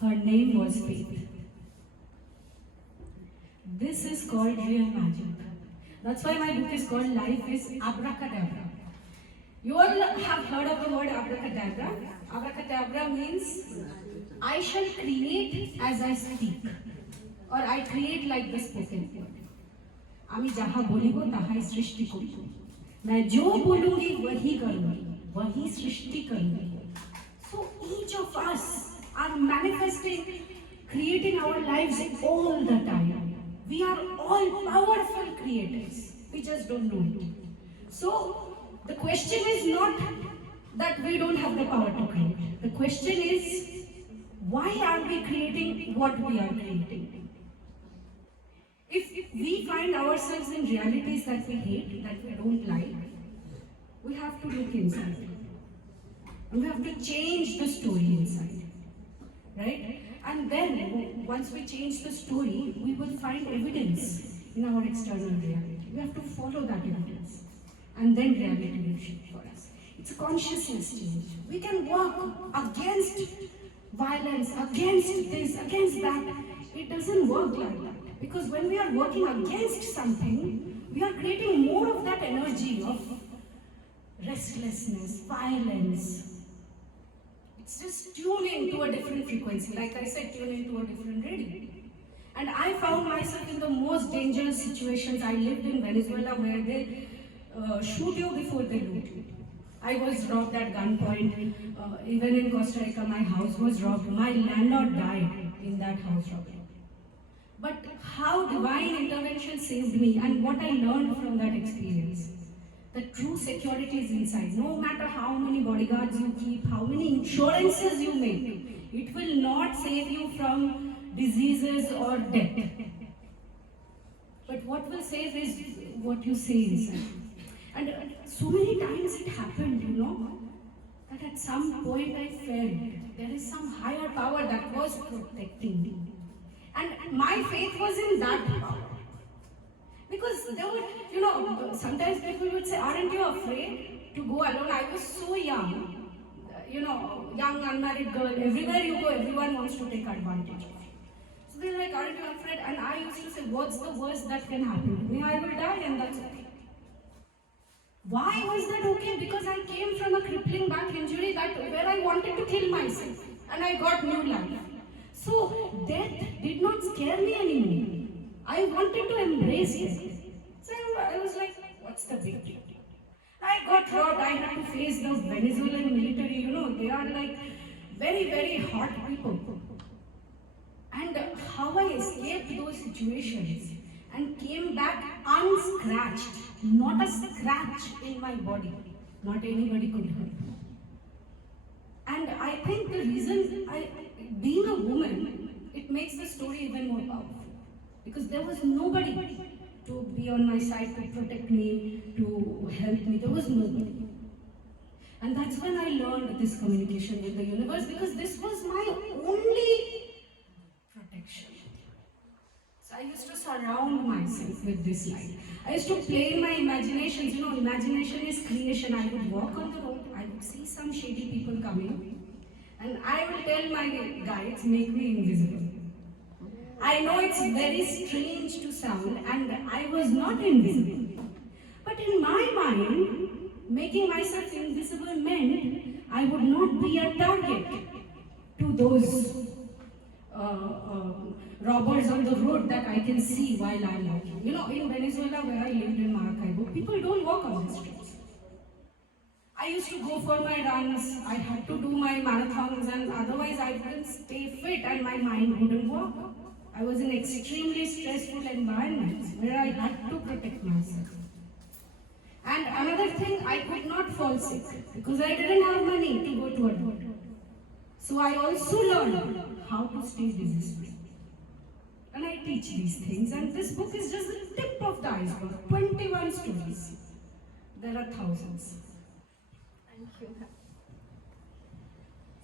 Her name was Faith. This is called real magic. That's why my book is called Life is Abracadabra. You all have heard of the word abracadabra. Abracadabra means I shall create as I speak. Or I create like the spoken word. আমি যাহা বলিব তাহাই সৃষ্টি করিব मैं जो बोलूंगी वही करूंगी वही सृष्टि करूंगी. So each of us are manifesting, creating our lives all the time. We are all powerful creators. We just don't know it. So the question is not that we don't have the power to create. The question is, why are we creating what we are creating? If we find ourselves in realities that we hate, that we don't like, we have to look inside. And we have to change the story inside. Right? And then, once we change the story, we will find evidence in our external reality. We have to follow that evidence. And then reality will shift for us. It's a consciousness change. We can work against violence, against this, against that. It doesn't work like that. Because when we are working against something, we are creating more of that energy of restlessness, violence. It's just tune into a different frequency. Like I said, tune into a different radio. And I found myself in the most dangerous situations. I lived in Venezuela where they shoot you before they loot you. I was robbed at gunpoint. Even in Costa Rica, my house was robbed. My landlord died in that house robbery. But how divine intervention saved me and what I learned from that experience. The true security is inside. No matter how many bodyguards you keep, how many insurances you make, it will not save you from diseases or death. But what will save is what you say inside. And so many times it happened, that at some point I felt there is some higher power that was protecting me. And my faith was in that power. Because there were, sometimes people would say, aren't you afraid to go alone? I was so young, young unmarried girl. Everywhere you go, everyone wants to take advantage of you. So they're like, aren't you afraid? And I used to say, what's the worst that can happen to me? I will die and that's okay. Why was that okay? Because I came from a crippling back injury where I wanted to kill myself. And I got new life. So death did not scare me anymore. I wanted to embrace it. So I was like, what's the big deal? I got robbed. I had to face the Venezuelan military. They are like very, very hot people. And how I escaped those situations and came back unscratched, not a scratch in my body. Not anybody could hurt me. And I think the reason being a woman, it makes the story even more powerful. Because there was nobody to be on my side, to protect me, to help me. There was nobody. And that's when I learned this communication with the universe, because this was my only protection. So I used to surround myself with this light. I used to play in my imaginations. Imagination is creation. I would walk on the road, I would see some shady people coming, and I would tell my guides, make me invisible. I know it's very strange to sound, and I was not invisible. But in my mind, making myself invisible meant I would not be a target to those robbers on the road that I can see while I'm walking. In Venezuela, where I lived in Maracaibo, people don't walk on the streets. I used to go for my runs, I had to do my marathons, and otherwise I wouldn't stay fit and my mind wouldn't work. I was in extremely stressful environments where I had to protect myself. And another thing, I could not fall sick because I didn't have money to go to a doctor. So I also learned how to stay disease free. And I teach these things, and this book is just the tip of the iceberg. 21 stories. There are thousands. Thank you.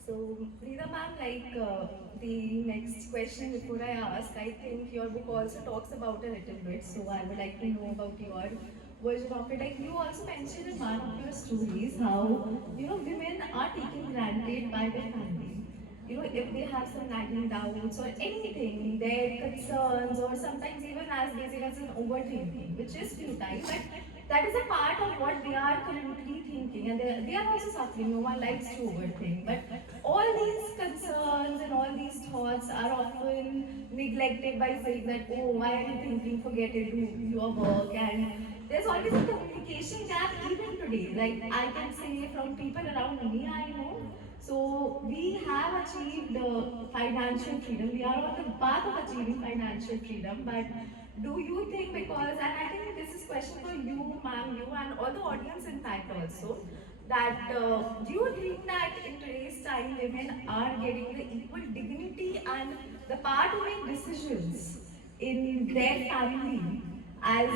So, Nita ma'am, the next question before I ask, I think your book also talks about a little bit, so I would like to know about your version of it. Like you also mentioned in one of your stories how, women are taken granted by their family. If they have some nagging doubts or anything, their concerns, or sometimes even as basic as an overthinking, which is futile, but that is a part of what they are currently thinking, and they are also suffering. No one likes to overthink, but all these concerns and all these thoughts are often neglected by saying that, oh, why are you thinking, forget it, do your work. And there's always a communication gap even today. Like I can say from people around me, I know. So we have achieved financial freedom. We are on the path of achieving financial freedom. But do you think, because, and I think this is a question for you, ma'am, you and all the audience in fact also, that do you think that in today's time women are getting the equal dignity and the power to make decisions in their family? As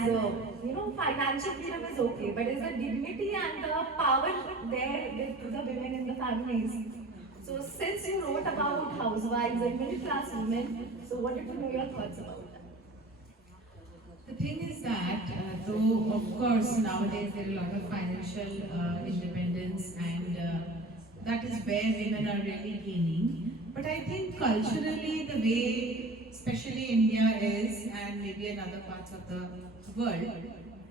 financial freedom is okay, but is the dignity and the power there with the women in the families? So since you wrote about housewives and middle class women, so wanted to know your thoughts about that. The thing is that, though of course nowadays there is a lot of financial independence, and that is where women are really gaining. But I think culturally, the way especially India is, and maybe in other parts of the world,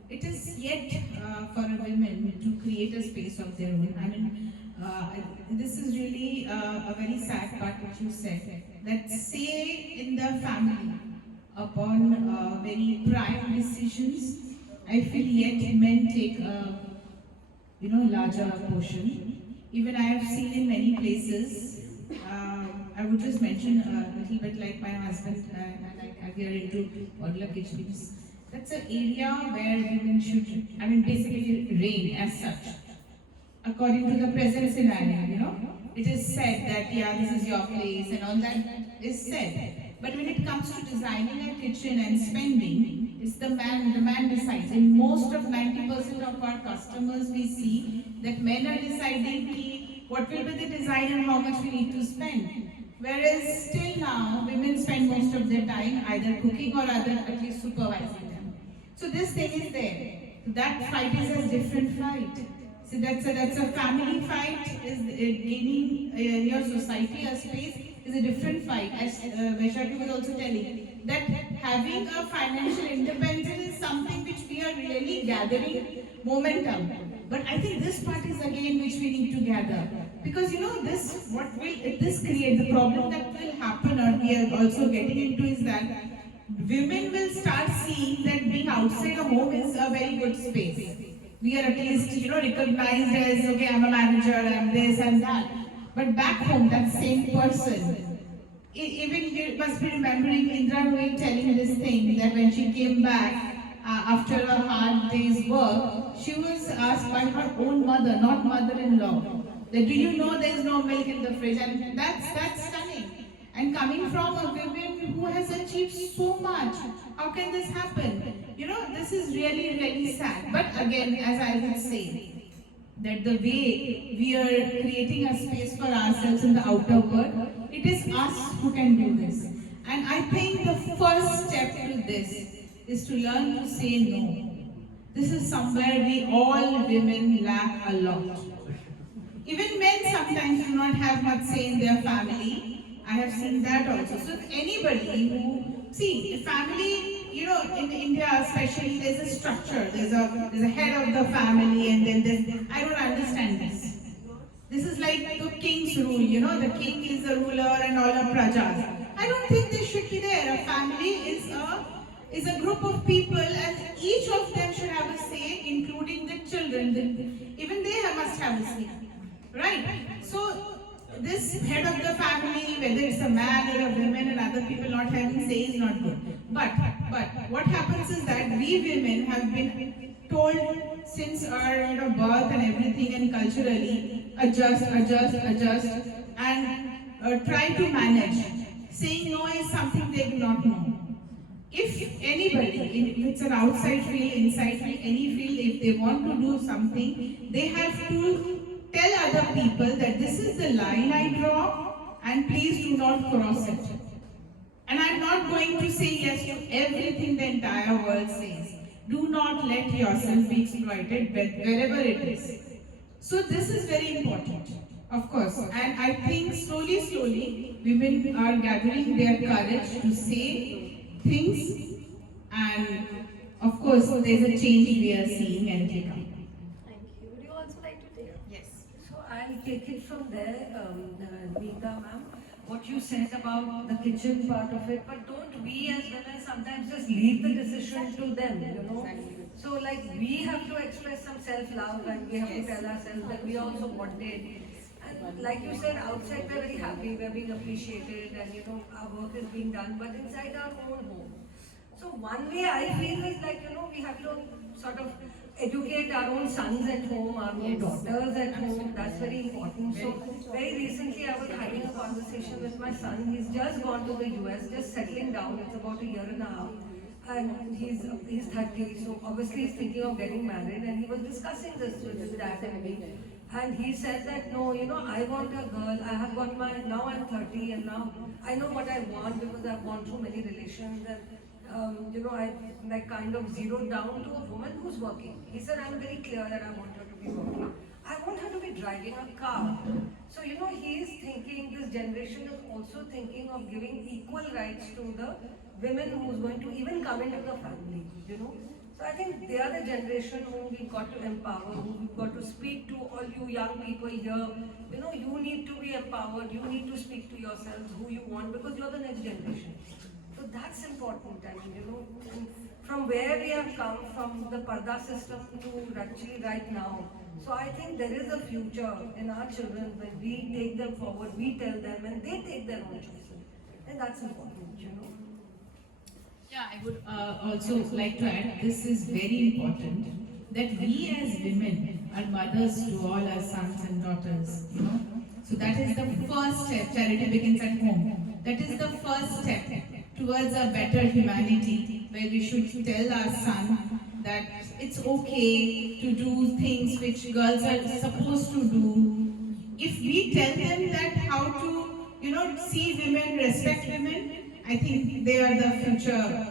it is yet for a woman to create a space of their own. I mean, this is really a very sad part which you said, that say in the family, upon very prime decisions, I feel yet men take larger portion. Even I have seen in many places. I would just mention a little bit like my husband and I we are into modular kitchens. That's an area where women should, basically reign as such according to the present scenario. It is said that, yeah, this is your place and all that is said. But when it comes to designing a kitchen and spending, it's the man decides. In most of 90% of our customers, we see that men are deciding what will be the design and how much we need to spend. Whereas still now, women spend most of their time either cooking or other at least supervising them. So this thing is there. So that fight is a different fight. So that's a family fight. Is gaining in your society a space is a different fight. As Baisakhi was also telling, that having a financial independence is something which we are really gathering momentum. But I think this part is again which we need to gather, because this create the problem that will happen, or we are also getting into, is that women will start seeing that being outside a home is a very good space. We are at least, recognized as, okay, I'm a manager, I'm this and that. But back home, that same person, even you must be remembering Indra Nui telling this thing, that when she came back after a hard day's work, she was asked by her own mother, not mother-in-law, that do you know there's no milk in the fridge? And that's stunning. And coming from a woman who has achieved so much, how can this happen? This is really, really sad. But again, as I would say, that the way we are creating a space for ourselves in the outer world, it is us who can do this. And I think the first step to this is to learn to say no. This is somewhere we all women lack a lot. Even men sometimes do not have much say in their family. I have seen that also. So if anybody who, see, family, in India especially, there's a structure. There's a head of the family, and then I don't understand this. This is like the king's rule, the king is the ruler and all the prajas. I don't think this should be there. A family is a group of people, and each of them should have a say, including the children. Even they must have a say. Right? So, this head of the family, whether it's a man or a woman and other people not having say, is not good. But what happens is that we women have been told since our birth and everything, and culturally, adjust, and try to manage. Saying no is something they do not know. If anybody, if it's an outside field, inside field, any field, if they want to do something, they have to tell other people that this is the line I draw, and please do not cross it. And I'm not going to say yes to everything the entire world says. Do not let yourself be exploited wherever it is. So this is very important, of course. And I think slowly, women are gathering their courage to say things, and of course, there's a change we are seeing and taking. Thank you. Would you also like to take? Yes. So I'll take it from there, Nita ma'am. What you said about the kitchen part of it, but don't we as women sometimes just leave the decision to them? So like we have to express some self-love, and we have to tell ourselves that we also want it. And like you said, outside we're very happy, we're being appreciated, and our work is being done, but inside our own home. So one way I feel is like, we have to sort of educate our own sons at home, our own daughters at home. That's very important. So very recently I was having a conversation with my son. He's just gone to the US, just settling down. It's about a year and a half. And he's 30, so obviously he's thinking of getting married, and he was discussing this with his dad and me. And he said that, no, I want a girl. I have got now I'm 30, and now I know what I want because I've gone through many relations, and I kind of zeroed down to a woman who's working. He said, I'm very clear that I want her to be working. I want her to be driving a car. So, he is thinking, this generation is also thinking of giving equal rights to the women who's going to even come into the family. So I think they are the generation whom we've got to empower, whom we've got to speak to. All you young people here, you need to be empowered, you need to speak to yourselves who you want, because you're the next generation. So that's important. And from where we have come, from the Parda system to actually right now. So I think there is a future in our children when we take them forward, we tell them, and they take their own choices. And that's important, you know. Yeah, I would also like to add this is very important that we as women are mothers to all our sons and daughters, you know. So that is the first step. Charity begins at home. That is the first step towards a better humanity where we should tell our son that it's okay to do things which girls are supposed to do. If we tell them that how to, see women, respect women, I think they are the future,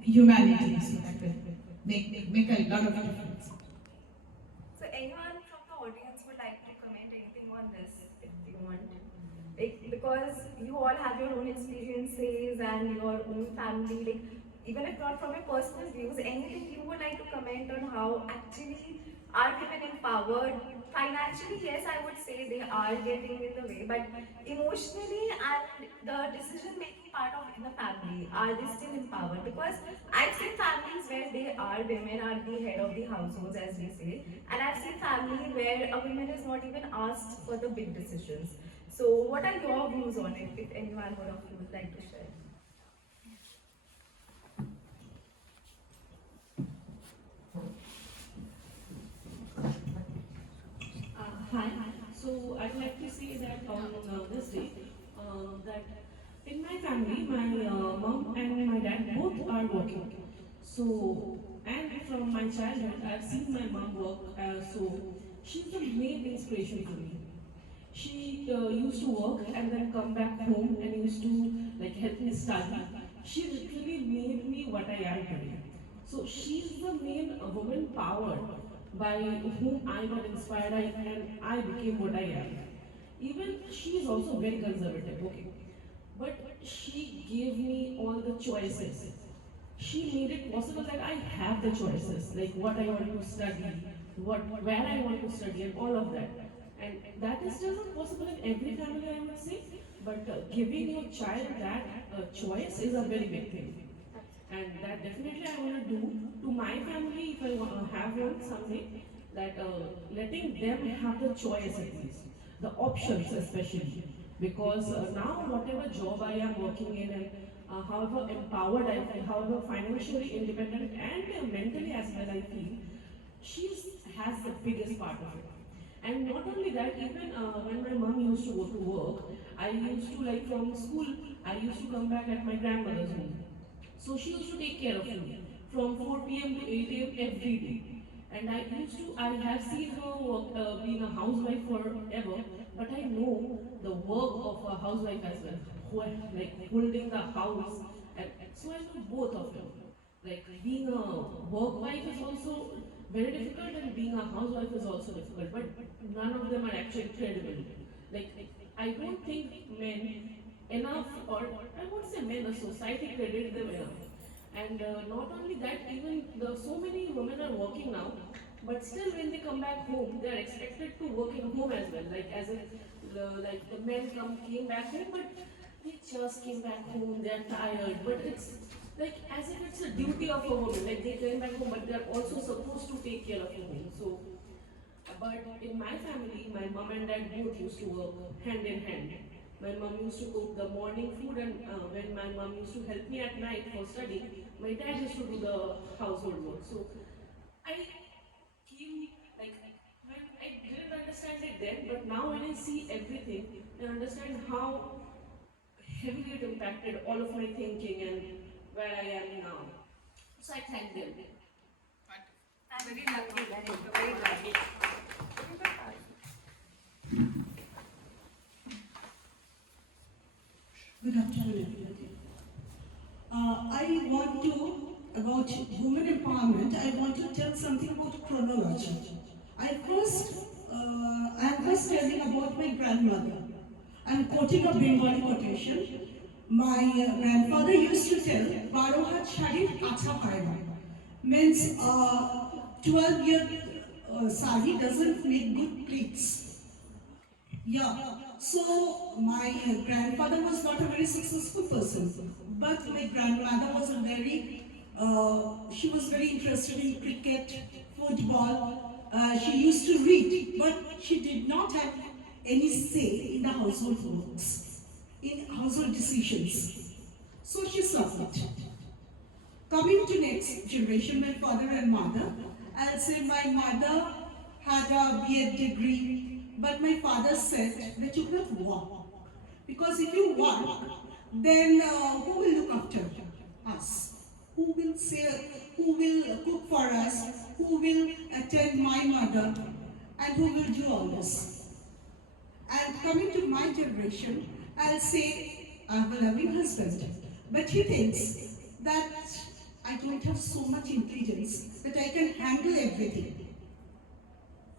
humanity. So that will make a lot of difference. So anyone from the audience would like to comment anything on this if you want? Like, because you all have your own experiences and your own family, like even if not from your personal views, anything you would like to comment on how actually are women empowered? Financially, yes, I would say they are getting in the way, but emotionally and the decision making part of in the family, are they still empowered? Because I've seen families where they are women are the head of the households, as we say, and I've seen family where a woman is not even asked for the big decisions. So, what are your views on it, if anyone would like to share? Hi. So I'd like to say that on this day, that in my family, my mom and my dad both are working. So, and from my childhood, I've seen my mom work. So she's the main inspiration for me. She used to work and then come back home and used to like help me study. She literally made me what I am today. So she's the main woman power by whom I got inspired and I became what I am. Even she is also very conservative, okay. But she gave me all the choices. She made it possible that I have the choices, like what I want to study, where I want to study, and all of that. And that is still not possible in every family, I would say. But giving your child that choice is a very big thing. And that definitely I want to do to my family if I want to have one someday. That letting them have the choice at least, the options especially. Because now whatever job I am working in and however empowered I feel, however financially independent and mentally as well I feel, she has the biggest part of it. And not only that, even when my mom used to go to work, I used to like from school, I used to come back at my grandmother's home. So she used to take care of me from 4 p.m. to 8 a.m. every day. And I have seen her work, being a housewife forever, but I know the work of a housewife as well, like holding the house. And so I know both of them. Like being a work wife is also very difficult, and being a housewife is also difficult. But none of them are actually credible. Like I don't think men enough, or I won't say men, the society credit them enough. And not only that, even so many women are working now, but still when they come back home, they are expected to work in home as well. Like as if like the men came back home, but they just came back home, they are tired. But it's like as if it's a duty of a woman. Like they came back home, but they are also supposed to take care of a home. So, but in my family, my mom and dad both used to work hand in hand. My mom used to cook the morning food, and when my mom used to help me at night for studying, my dad used to do the household work. So I came like when I didn't understand it then, but now when I see everything, I understand how heavily it impacted all of my thinking and where I am now. So I thank them. I'm very lucky, very lucky. Good afternoon, everybody. I want to, about women empowerment, I want to tell something about chronology. I am first telling about my grandmother. I am quoting a Bengali quotation. My grandfather used to tell, "Baro hat sharir acha hoy na." Means 12-year sari doesn't make good pleats. Yeah, so my grandfather was not a very successful person, but my grandmother was she was very interested in cricket, football, She used to read, but she did not have any say in the household works, in household decisions. So she suffered. Coming to next generation, my father and mother, I'll say my mother had a B.Ed degree, but my father said that you cannot work. Because if you work, then who will look after us? Who will say, who will cook for us? Who will attend my mother? And who will do all this? And coming to my generation, I'll say I have a loving husband, but he thinks that I don't have so much intelligence that I can handle everything,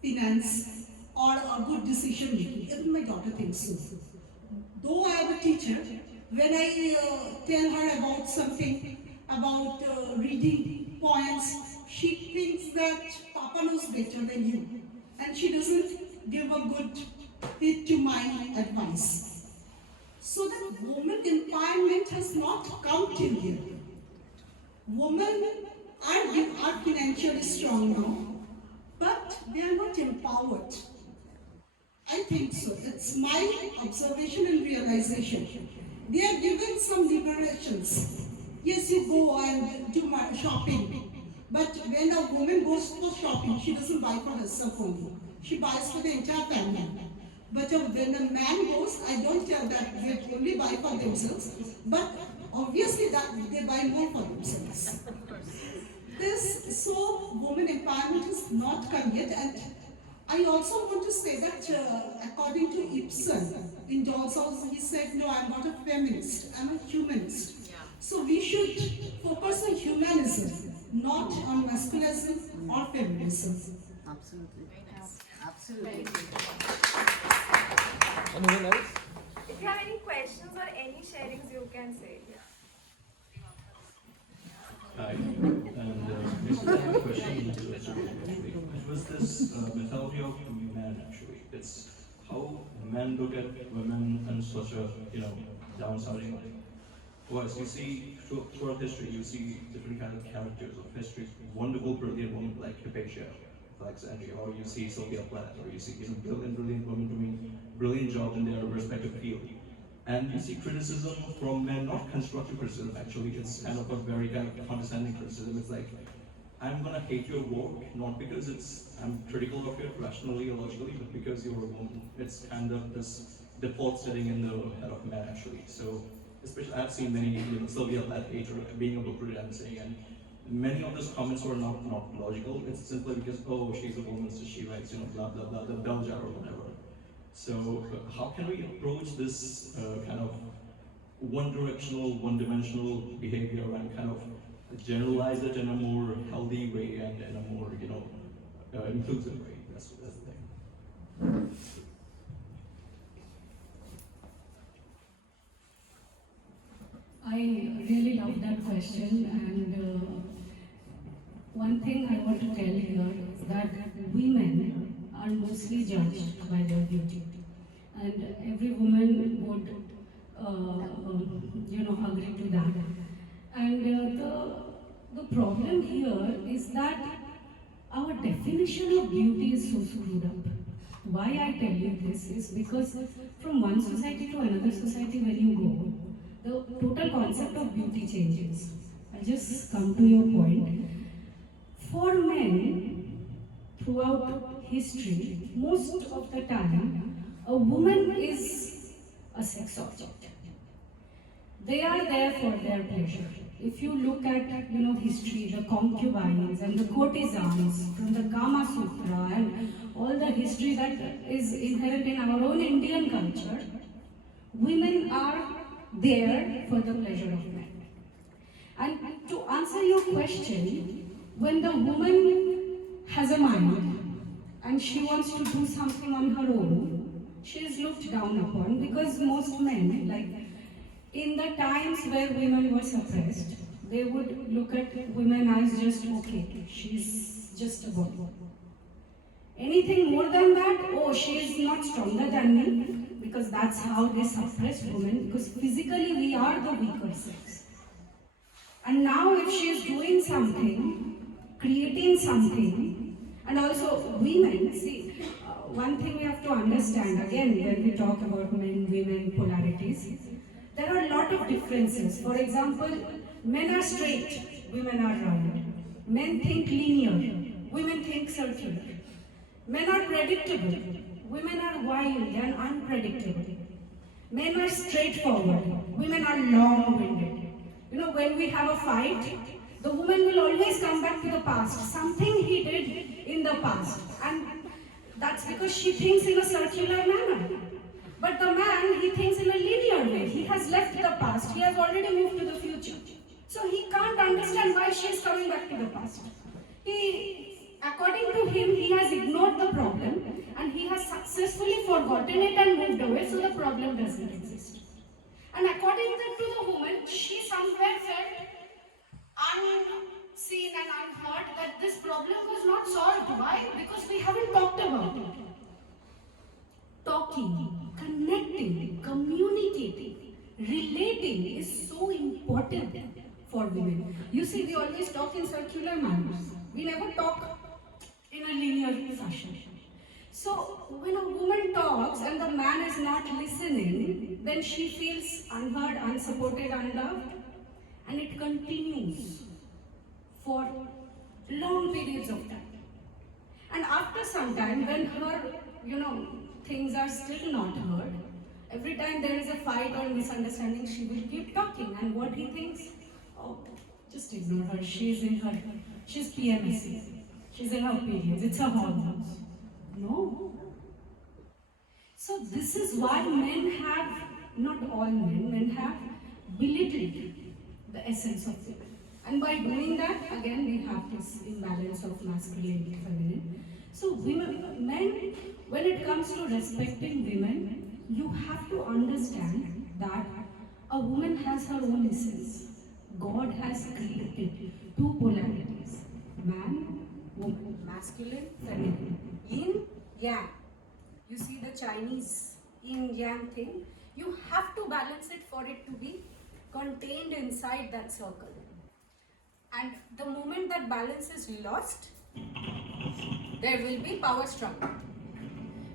finance or a good decision making. Even my daughter thinks so. Though I am a teacher, when I tell her about something, about reading poems, she thinks that Papa knows better than you, and she doesn't give a good fit to my advice. So that woman empowerment has not come till here. Women are financially strong now, but they are not empowered. I think so. It's my observation and realization. They are given some liberations. Yes, you go and do my shopping. But when a woman goes for shopping, she doesn't buy for herself only. She buys for the entire family. But when a man goes, I don't tell that they only buy for themselves. But obviously that they buy more for themselves. So women empowerment has not come yet. And I also want to say that according to Ibsen, in Doll's House, he said, no, I'm not a feminist, I'm a humanist. Yeah. So we should focus on humanism, not on masculinism or feminism. Absolutely. Very nice. Absolutely. Anyone else? If you have any questions or any sharings, you can say. Hi, and this is a question it was this mythology of men actually. It's how men look at women in such a, downsizing way. Whereas you see throughout history, you see different kind of characters of history, wonderful, brilliant women like Hypatia, Alexandria, or you see Sylvia Plath, or you see brilliant women doing brilliant jobs in their respective field. And you see criticism from men, not constructive criticism actually, it's kind of a very kind of condescending criticism. It's like, I'm gonna hate your work, not because I'm critical of it rationally or logically, but because you're a woman. It's kind of this default setting in the head of men actually. So, especially I've seen many, Sylvia Plath hate her being a book reader, I'm saying, and many of those comments were not logical. It's simply because, oh, she's a woman, so she writes, blah, blah, blah, the bell jar or whatever. So how can we approach this kind of one-directional, one-dimensional behavior and kind of generalize it in a more healthy way and in a more, inclusive way? That's the thing. I really love that question, and one thing I want to tell here is that women are mostly judged by their beauty, and every woman would, agree to that. And the problem here is that our definition of beauty is so screwed up. Why I tell you this is because from one society to another society, when you go, the total concept of beauty changes. I'll just come to your point. For men, throughout history, most of the time, a woman is a sex object. They are there for their pleasure. If you look at history, the concubines and the courtesans from the Kama Sutra and all the history that is inherent in our own Indian culture, women are there for the pleasure of men. And to answer your question, when the woman has a mind and she wants to do something on her own, she is looked down upon because most men, like in the times where women were suppressed, they would look at women as just okay, she's just a woman. Anything more than that, oh, she is not stronger than me, because that's how they suppress women, because physically we are the weaker sex. And now if she is doing something, creating something, And also women, see, one thing we have to understand, again, when we talk about men, women, polarities, there are a lot of differences. For example, men are straight, women are round. Men think linear, women think circular. Men are predictable, women are wild and unpredictable. Men are straightforward, women are long-winded. You know, when we have a fight, the woman will always come back to the past, something he did in the past. And that's because she thinks in a circular manner. But the man, he thinks in a linear way. He has left the past, he has already moved to the future. So he can't understand why she is coming back to the past. According to him, he has ignored the problem and he has successfully forgotten it and moved away, so the problem doesn't exist. And according to the woman, she somewhere felt unseen and unheard that this problem was not solved. Why? Because we haven't talked about it. Talking, connecting, communicating, relating is so important for women. You see, we always talk in circular manners. We never talk in a linear fashion. So when a woman talks and the man is not listening, then she feels unheard, unsupported, unloved, and it continues for long periods of time. And after some time, when her, things are still not heard, every time there is a fight or misunderstanding, she will keep talking. And what he thinks, oh, just ignore her. She's PMSC. She's in her periods. It's her hormones. No. So this is why men have, not all men have belittled the essence of women. And by doing that, again, we have this imbalance of masculine and feminine. So men, when it comes to respecting women, you have to understand that a woman has her own essence. God has created two polarities, man, woman, masculine, feminine, yin, yang. You see the Chinese yin yang thing, you have to balance it for it to be contained inside that circle. And the moment that balance is lost, there will be power struggle,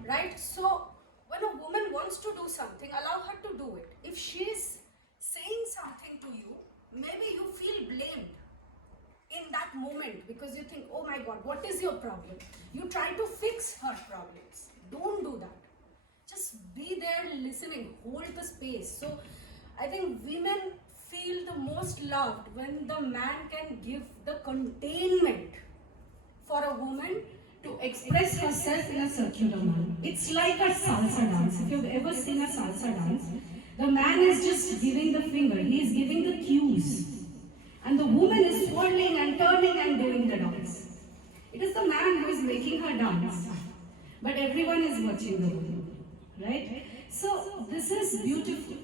right? So when a woman wants to do something, allow her to do it. If she is saying something to you, maybe you feel blamed in that moment because you think, oh my God, what is your problem? You try to fix her problems. Don't do that. Just be there listening, hold the space. So I think women feel the most loved when the man can give the containment for a woman to express herself in a circular manner. It's like a salsa dance. If you've ever seen a salsa dance, the man is just giving the finger, he is giving the cues. And the woman is twirling and turning and doing the dance. It is the man who is making her dance. But everyone is watching the woman, right? So this is beautiful.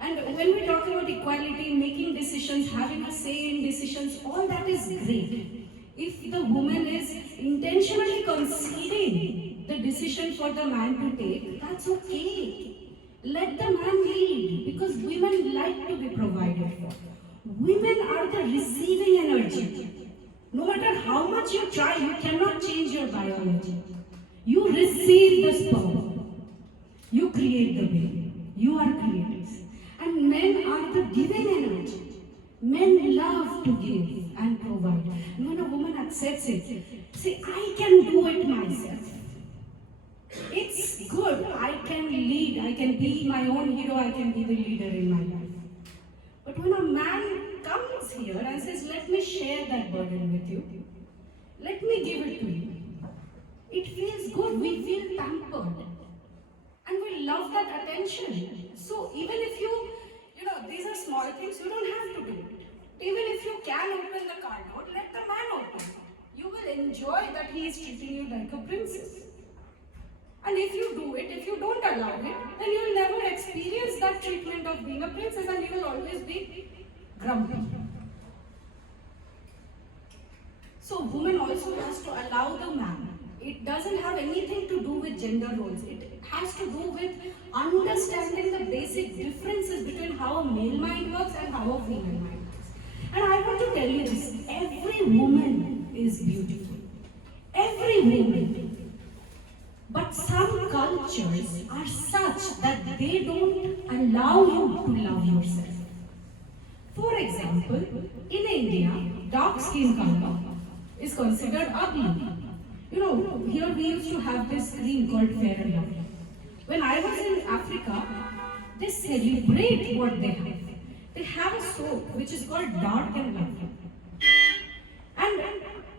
And when we talk about equality, making decisions, having a say in decisions, all that is great. If the woman is intentionally conceding the decision for the man to take, that's okay. Let the man lead, because women like to be provided for. Women are the receiving energy. No matter how much you try, you cannot change your biology. You receive the sperm. You create the baby. You are creators. And men are the giving energy. Men love to give and provide. And when a woman accepts it, say, I can do it myself. It's good. I can lead. I can be my own hero. I can be the leader in my life. But when a man comes here and says, let me share that burden with you, let me give it to you, it feels good. We feel pampered. And we love that attention. So even if these are small things, you don't have to do it. Even if you can open the car door, let the man open it. You will enjoy that he is treating you like a princess. And if you do it, if you don't allow it, then you will never experience that treatment of being a princess, and you will always be grumpy. So woman also has to allow the man. It doesn't have anything to do with gender roles. It has to do with understanding the basic differences between how a male mind works and how a female mind works. And I want to tell you this, every woman is beautiful. Every woman. But some cultures are such that they don't allow you to love yourself. For example, in India, dark skin color is considered ugly. You know, here we used to have this cream called Fair and Lovely. When I was in Africa, they celebrate what they have. They have a soap which is called Dark and Lovely. And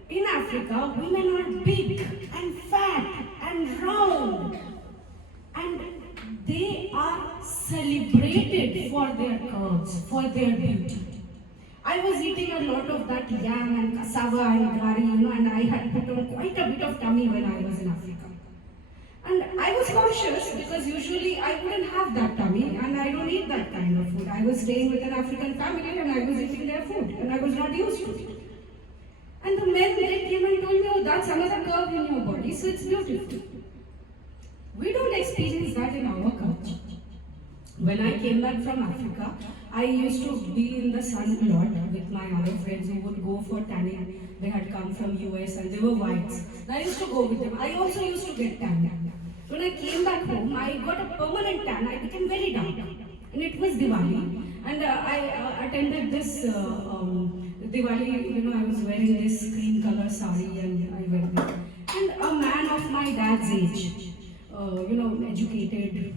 in Africa, women are big and fat and round. And they are celebrated for their curves, for their beauty. I was eating a lot of that yam and cassava and gari, and I had put on quite a bit of tummy when I was in Africa. And I was conscious because usually I wouldn't have that tummy and I don't eat that kind of food. I was staying with an African family and I was eating their food and I was not used to it. And the men, they came and told me, oh, that's another curve in your body, so it's beautiful. We don't experience that in our culture. When I came back from Africa, I used to be in the sun a lot with my other friends who would go for tanning. They had come from US and they were whites. I used to go with them. I also used to get tan. When I came back home, I got a permanent tan. I became very dark. And it was Diwali. And I attended this Diwali, I was wearing this cream color sari and I went there. And a man of my dad's age, educated,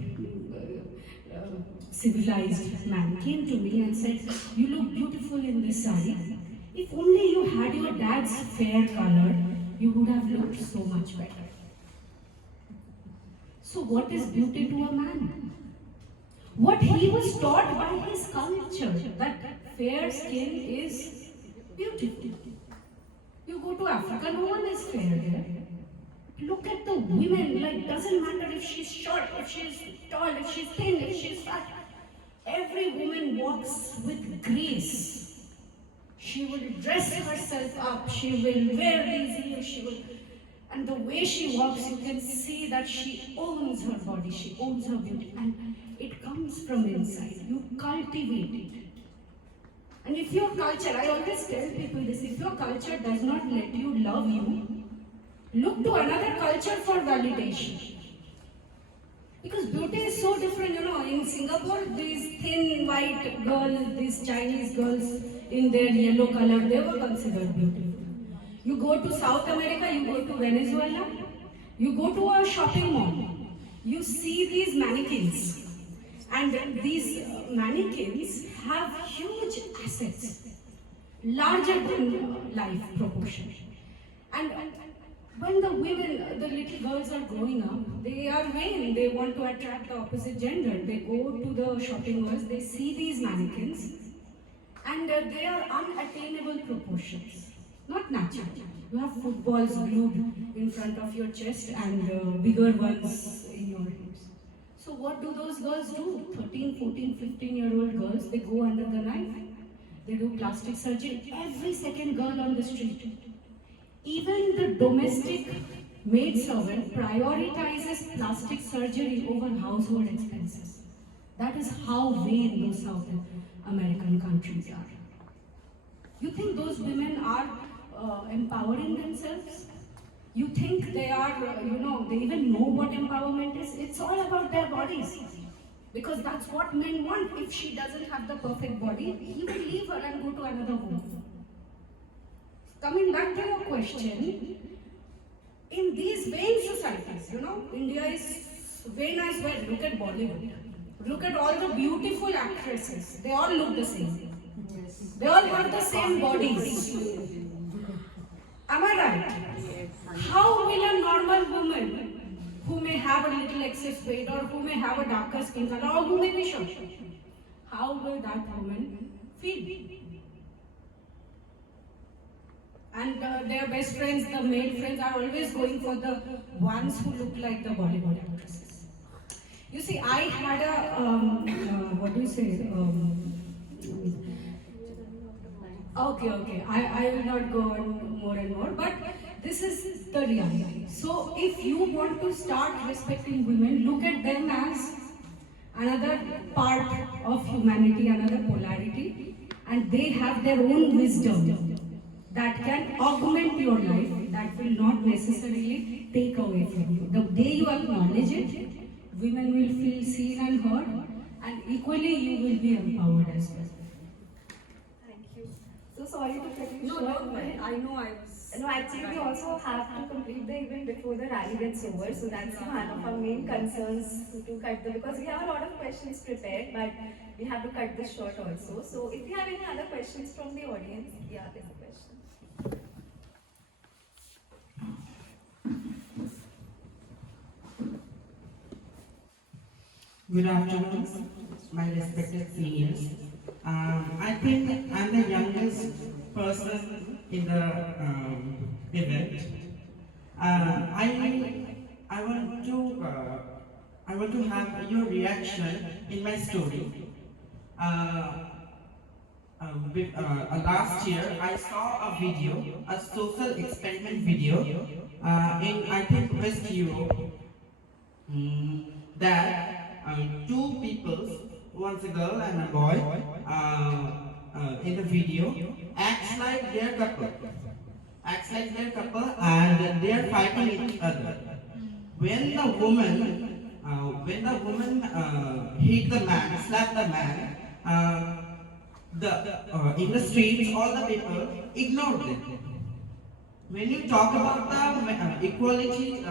civilized man came to me and said, you look beautiful in this sari. If only you had your dad's fair color, you would have looked so much better. So what is beauty to a man? What he was taught by his culture, that fair skin is beautiful. You go to Africa, no one is fair there. Look at the women, doesn't matter if she's short, if she's tall, if she's thin, if she's fat. Every woman walks with grace. She will dress herself up, she will wear these heels, and the way she walks, you can see that she owns her body, she owns her beauty, and it comes from inside. You cultivate it. And if your culture, I always tell people this, if your culture does not let you love you, look to another culture for validation. Because beauty is so different, in Singapore, these thin white girls, these Chinese girls in their yellow color, they were considered beautiful. You go to South America, you go to Venezuela, you go to a shopping mall, you see these mannequins. And these mannequins have huge assets, larger than life proportion. And when the women, the little girls are growing up, they are vain, they want to attract the opposite gender. They go to the shopping malls, they see these mannequins, and they are unattainable proportions, not natural. You have footballs glued in front of your chest and bigger ones in your hips. So what do those girls do? 13, 14, 15-year-old girls, they go under the knife. They do plastic surgery. Every second girl on the street. Even the domestic maidservant prioritizes plastic surgery over household expenses. That is how vain those South American countries are. You think those women are empowering themselves? You think they are, they even know what empowerment is? It's all about their bodies. Because that's what men want. If she doesn't have the perfect body, he will leave her and go to another woman. Coming back to your question, in these vain societies, India is vain as well. Look at Bollywood. Look at all the beautiful actresses. They all look the same. They all have the same bodies. Am I right? How will a normal woman who may have a little excess weight or who may have a darker skin color or who may be short, how will that woman feel? And their best friends, the male friends, are always going for the ones who look like the Bollywood actresses. You see, I had okay, I will not go on more and more, but this is the reality. So if you want to start respecting women, look at them as another part of humanity, another polarity, and they have their own wisdom that can augment your life, that will not necessarily take away from you. The day you acknowledge it, women will feel seen and heard, and equally you will be empowered as well. Thank you. So sorry to cut you No, short. don't worry. I know I was. No, actually, we also have to complete the event before the rally gets over. So that's one of our main concerns to cut the, because we have a lot of questions prepared, but we have to cut this short also. So if you have any other questions from the audience, yeah, there's a question. Good afternoon, my respected seniors. I think I'm the youngest person in the event. I want to have your reaction in my story. Last year, I saw a video, a social experiment video in I think West Europe. That two people, one's a girl and a boy, in the video, acts like their couple, and they are fighting each other. When the woman hit the man, slapped the man, in the streets, all the people ignored them. When you talk about the equality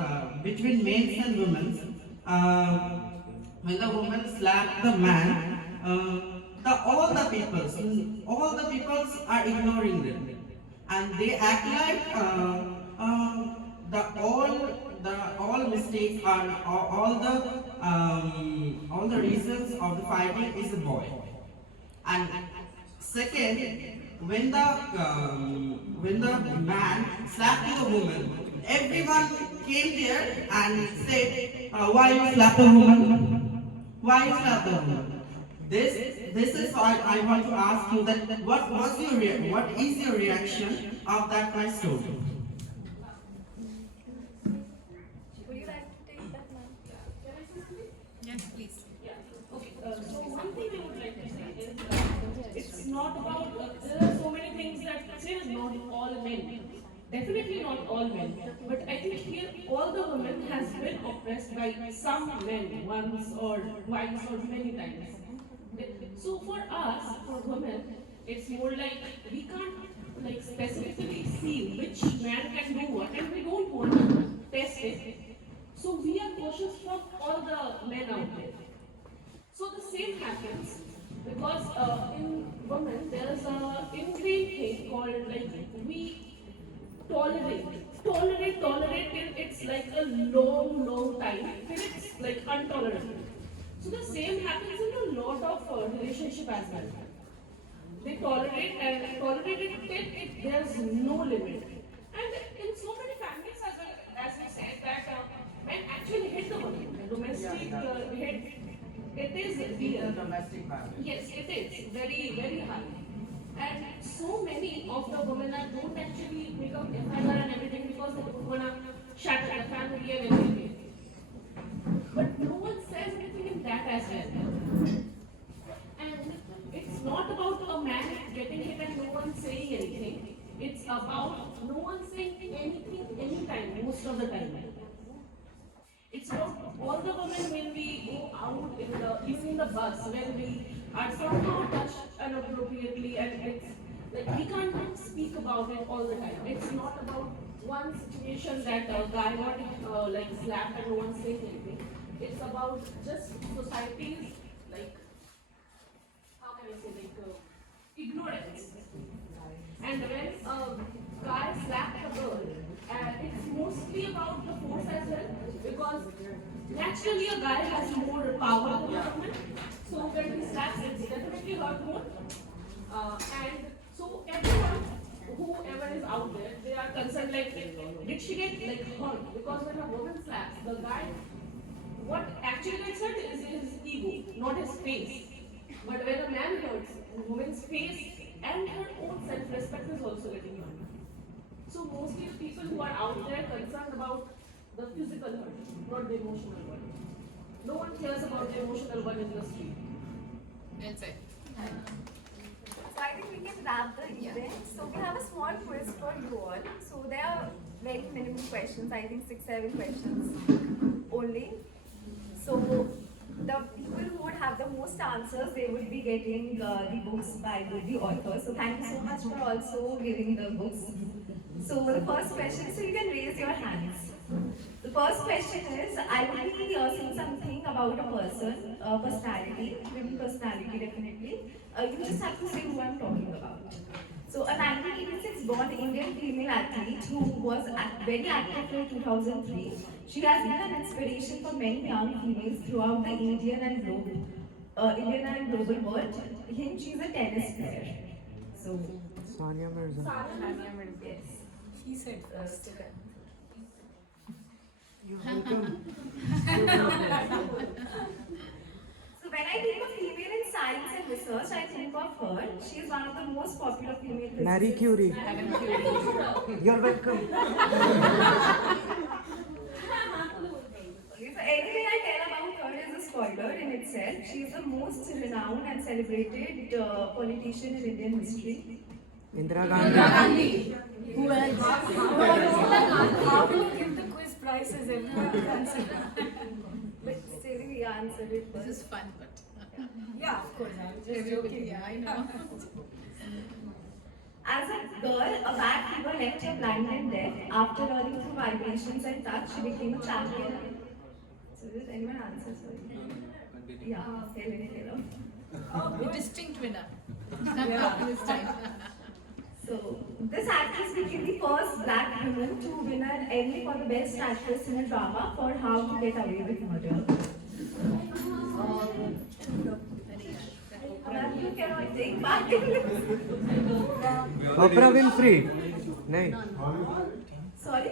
between men and women, when the woman slapped the man, all the peoples are ignoring them, and they act like all mistakes are all the reasons of the fighting is the boy. And second, when the man slapped the woman, everyone came there and said, "Why you slap the woman? Why you slap the woman?" This is why I want to ask you that what is your reaction of that my story? Would you like to take that, ma'am? Yes, please. Okay, so one thing I would like to say is it's not about, there are so many things that say not all men. Definitely not all men. But I think here all the women has been oppressed by some men once or twice or many times. So for us, for women, it's more like we can't like specifically see which man can do what, and we don't want to test it. So we are cautious from all the men out there. So the same happens because in women there is a ingrained thing called like we tolerate till it's like a long time till it's like intolerable. So the same happens in a lot of relationship as well. They tolerate it till there's no limit. And in so many families as well, as we said that men actually hit the women. The domestic hit, it is Domestic violence. yes, it is very high. And so many of the women don't actually make up FIR and everything because they don't wanna shatter the family and everything. But no one says anything in that as well. And it's not about a man getting hit and no one saying anything. It's about no one saying anything anytime, most of the time. It's about all the women when we go out even in the bus, when we are somehow touched inappropriately, and it's like we can't speak about it all the time. It's not about one situation that a guy got like slapped and no one saying anything. It's about just society's like how can I say ignorance. And when a guy slapped a girl, it's mostly about the force as well, because naturally a guy has more power than a woman. So when he slaps, it's definitely hurt more. And so everyone, whoever is out there, they are concerned like, did she get like hurt? Because when a woman slaps, the guy, what actually gets hurt is his ego, not his face. But when a man hurts, a woman's face and her own self-respect is also getting hurt. So mostly the people who are out there concerned about the physical hurt, not the emotional one. No one cares about the emotional one in the street. Well said. So I think we can wrap the event. So we have a small quiz for you all. So there are very minimum questions, I think 6-7 questions only. So the people who would have the most answers, they would be getting the books by the author. So thank you so much for also giving the books. So the first question, so you can raise your hands. The first question is, I will be saying something about a person, personality, women personality definitely. You just have to say who I'm talking about. So a 1986 born Indian female athlete who was very active till 2003. She has been an inspiration for many young females throughout the Indian and global world. Him, she's a tennis player. So, Sania Mirza. Sania Mirza, yes. He said first. So when I think of female in science and research, I think of her. She is one of the most popular female physicists. Marie Curie. You're welcome. Okay, so anything I tell about her is a spoiler in itself. She is the most renowned and celebrated politician in Indian history. Indira Gandhi. Who else? How will you give the quiz prizes? Everyone will answer. But still we answered it This first. is fun, but Yeah, of course. I'm just joking. yeah, I know. As a girl, a bad fever left her blind and deaf. After learning through vibrations and touch, she became a champion. So did anyone answer? Sorry. Yeah, hello. A distinct winner. Yeah. This time. So, this actress became the first black woman to win an Emmy for the best actress in a drama for How to Get Away with Murder. You cannot take part in this. Oprah Winfrey. नहीं. Sorry?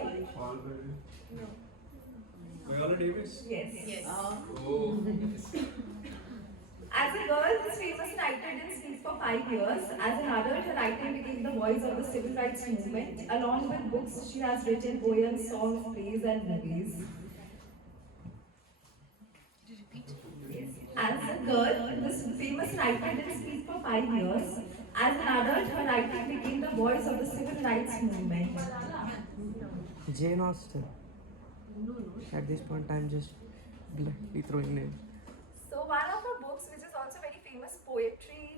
Viola Davis. Yes. Yes. As a girl, this famous writer didn't speak for 5 years. As an adult, her writing became the voice of the civil rights movement. Along with books, she has written poems, songs, plays, and movies. Yes. As a girl, this famous writer didn't speak for 5 years. As an adult, her writing became the voice of the civil rights movement. Jane Austen. At this point, I'm just blindly throwing names. So one of her books, which is also very famous poetry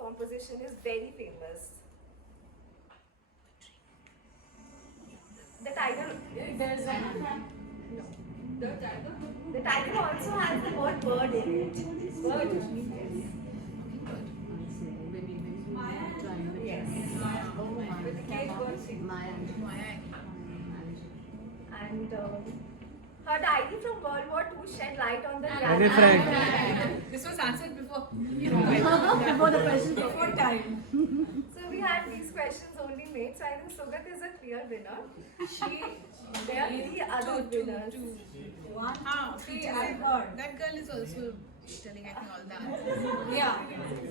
composition, is very famous. The title. There's a The title also has the word bird in it. Bird. Yes. Yes. With the cage bird thing. And her diary from World War II shed light on the Anne Frank. This was answered before. before the question before time. So we had these questions only made. So I think Sugat is a clear winner. There are 3 other winners. 1, Ah, 2, 3. I heard. That girl is also telling, I think, all the answers. Yeah.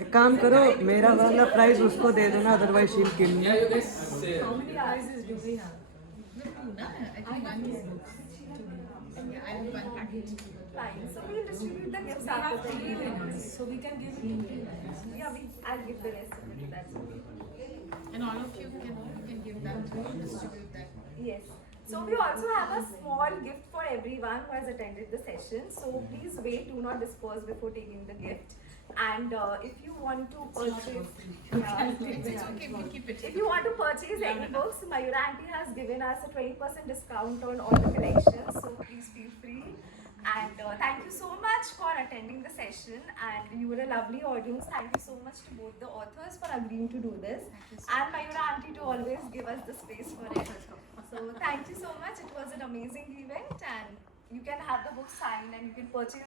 एक काम करो मेरा वाला prize उसको दे देना otherwise she'll kill me. How many prizes do we have? No, two, na? I think one is books. Yeah, I have one packet. Fine. So we'll distribute the gifts We have after 3 the winners, so we can give 2 winners. Yeah, I'll give the rest of it. That's okay. And all of you can give that, distribute that. Yes. So we also have a small gift for everyone who has attended the session. So please wait, do not disperse before taking the gift. And if you want to purchase, It's okay, we'll keep it. if you want to purchase any books, Mayura auntie has given us a 20% discount on all the collections. So please feel free. And thank you so much for attending the session. And you were a lovely audience. Thank you so much to both the authors for agreeing to do this. And Mayura auntie to always give us the space for it. So thank you so much. It was an amazing event. And you can have the book signed and you can purchase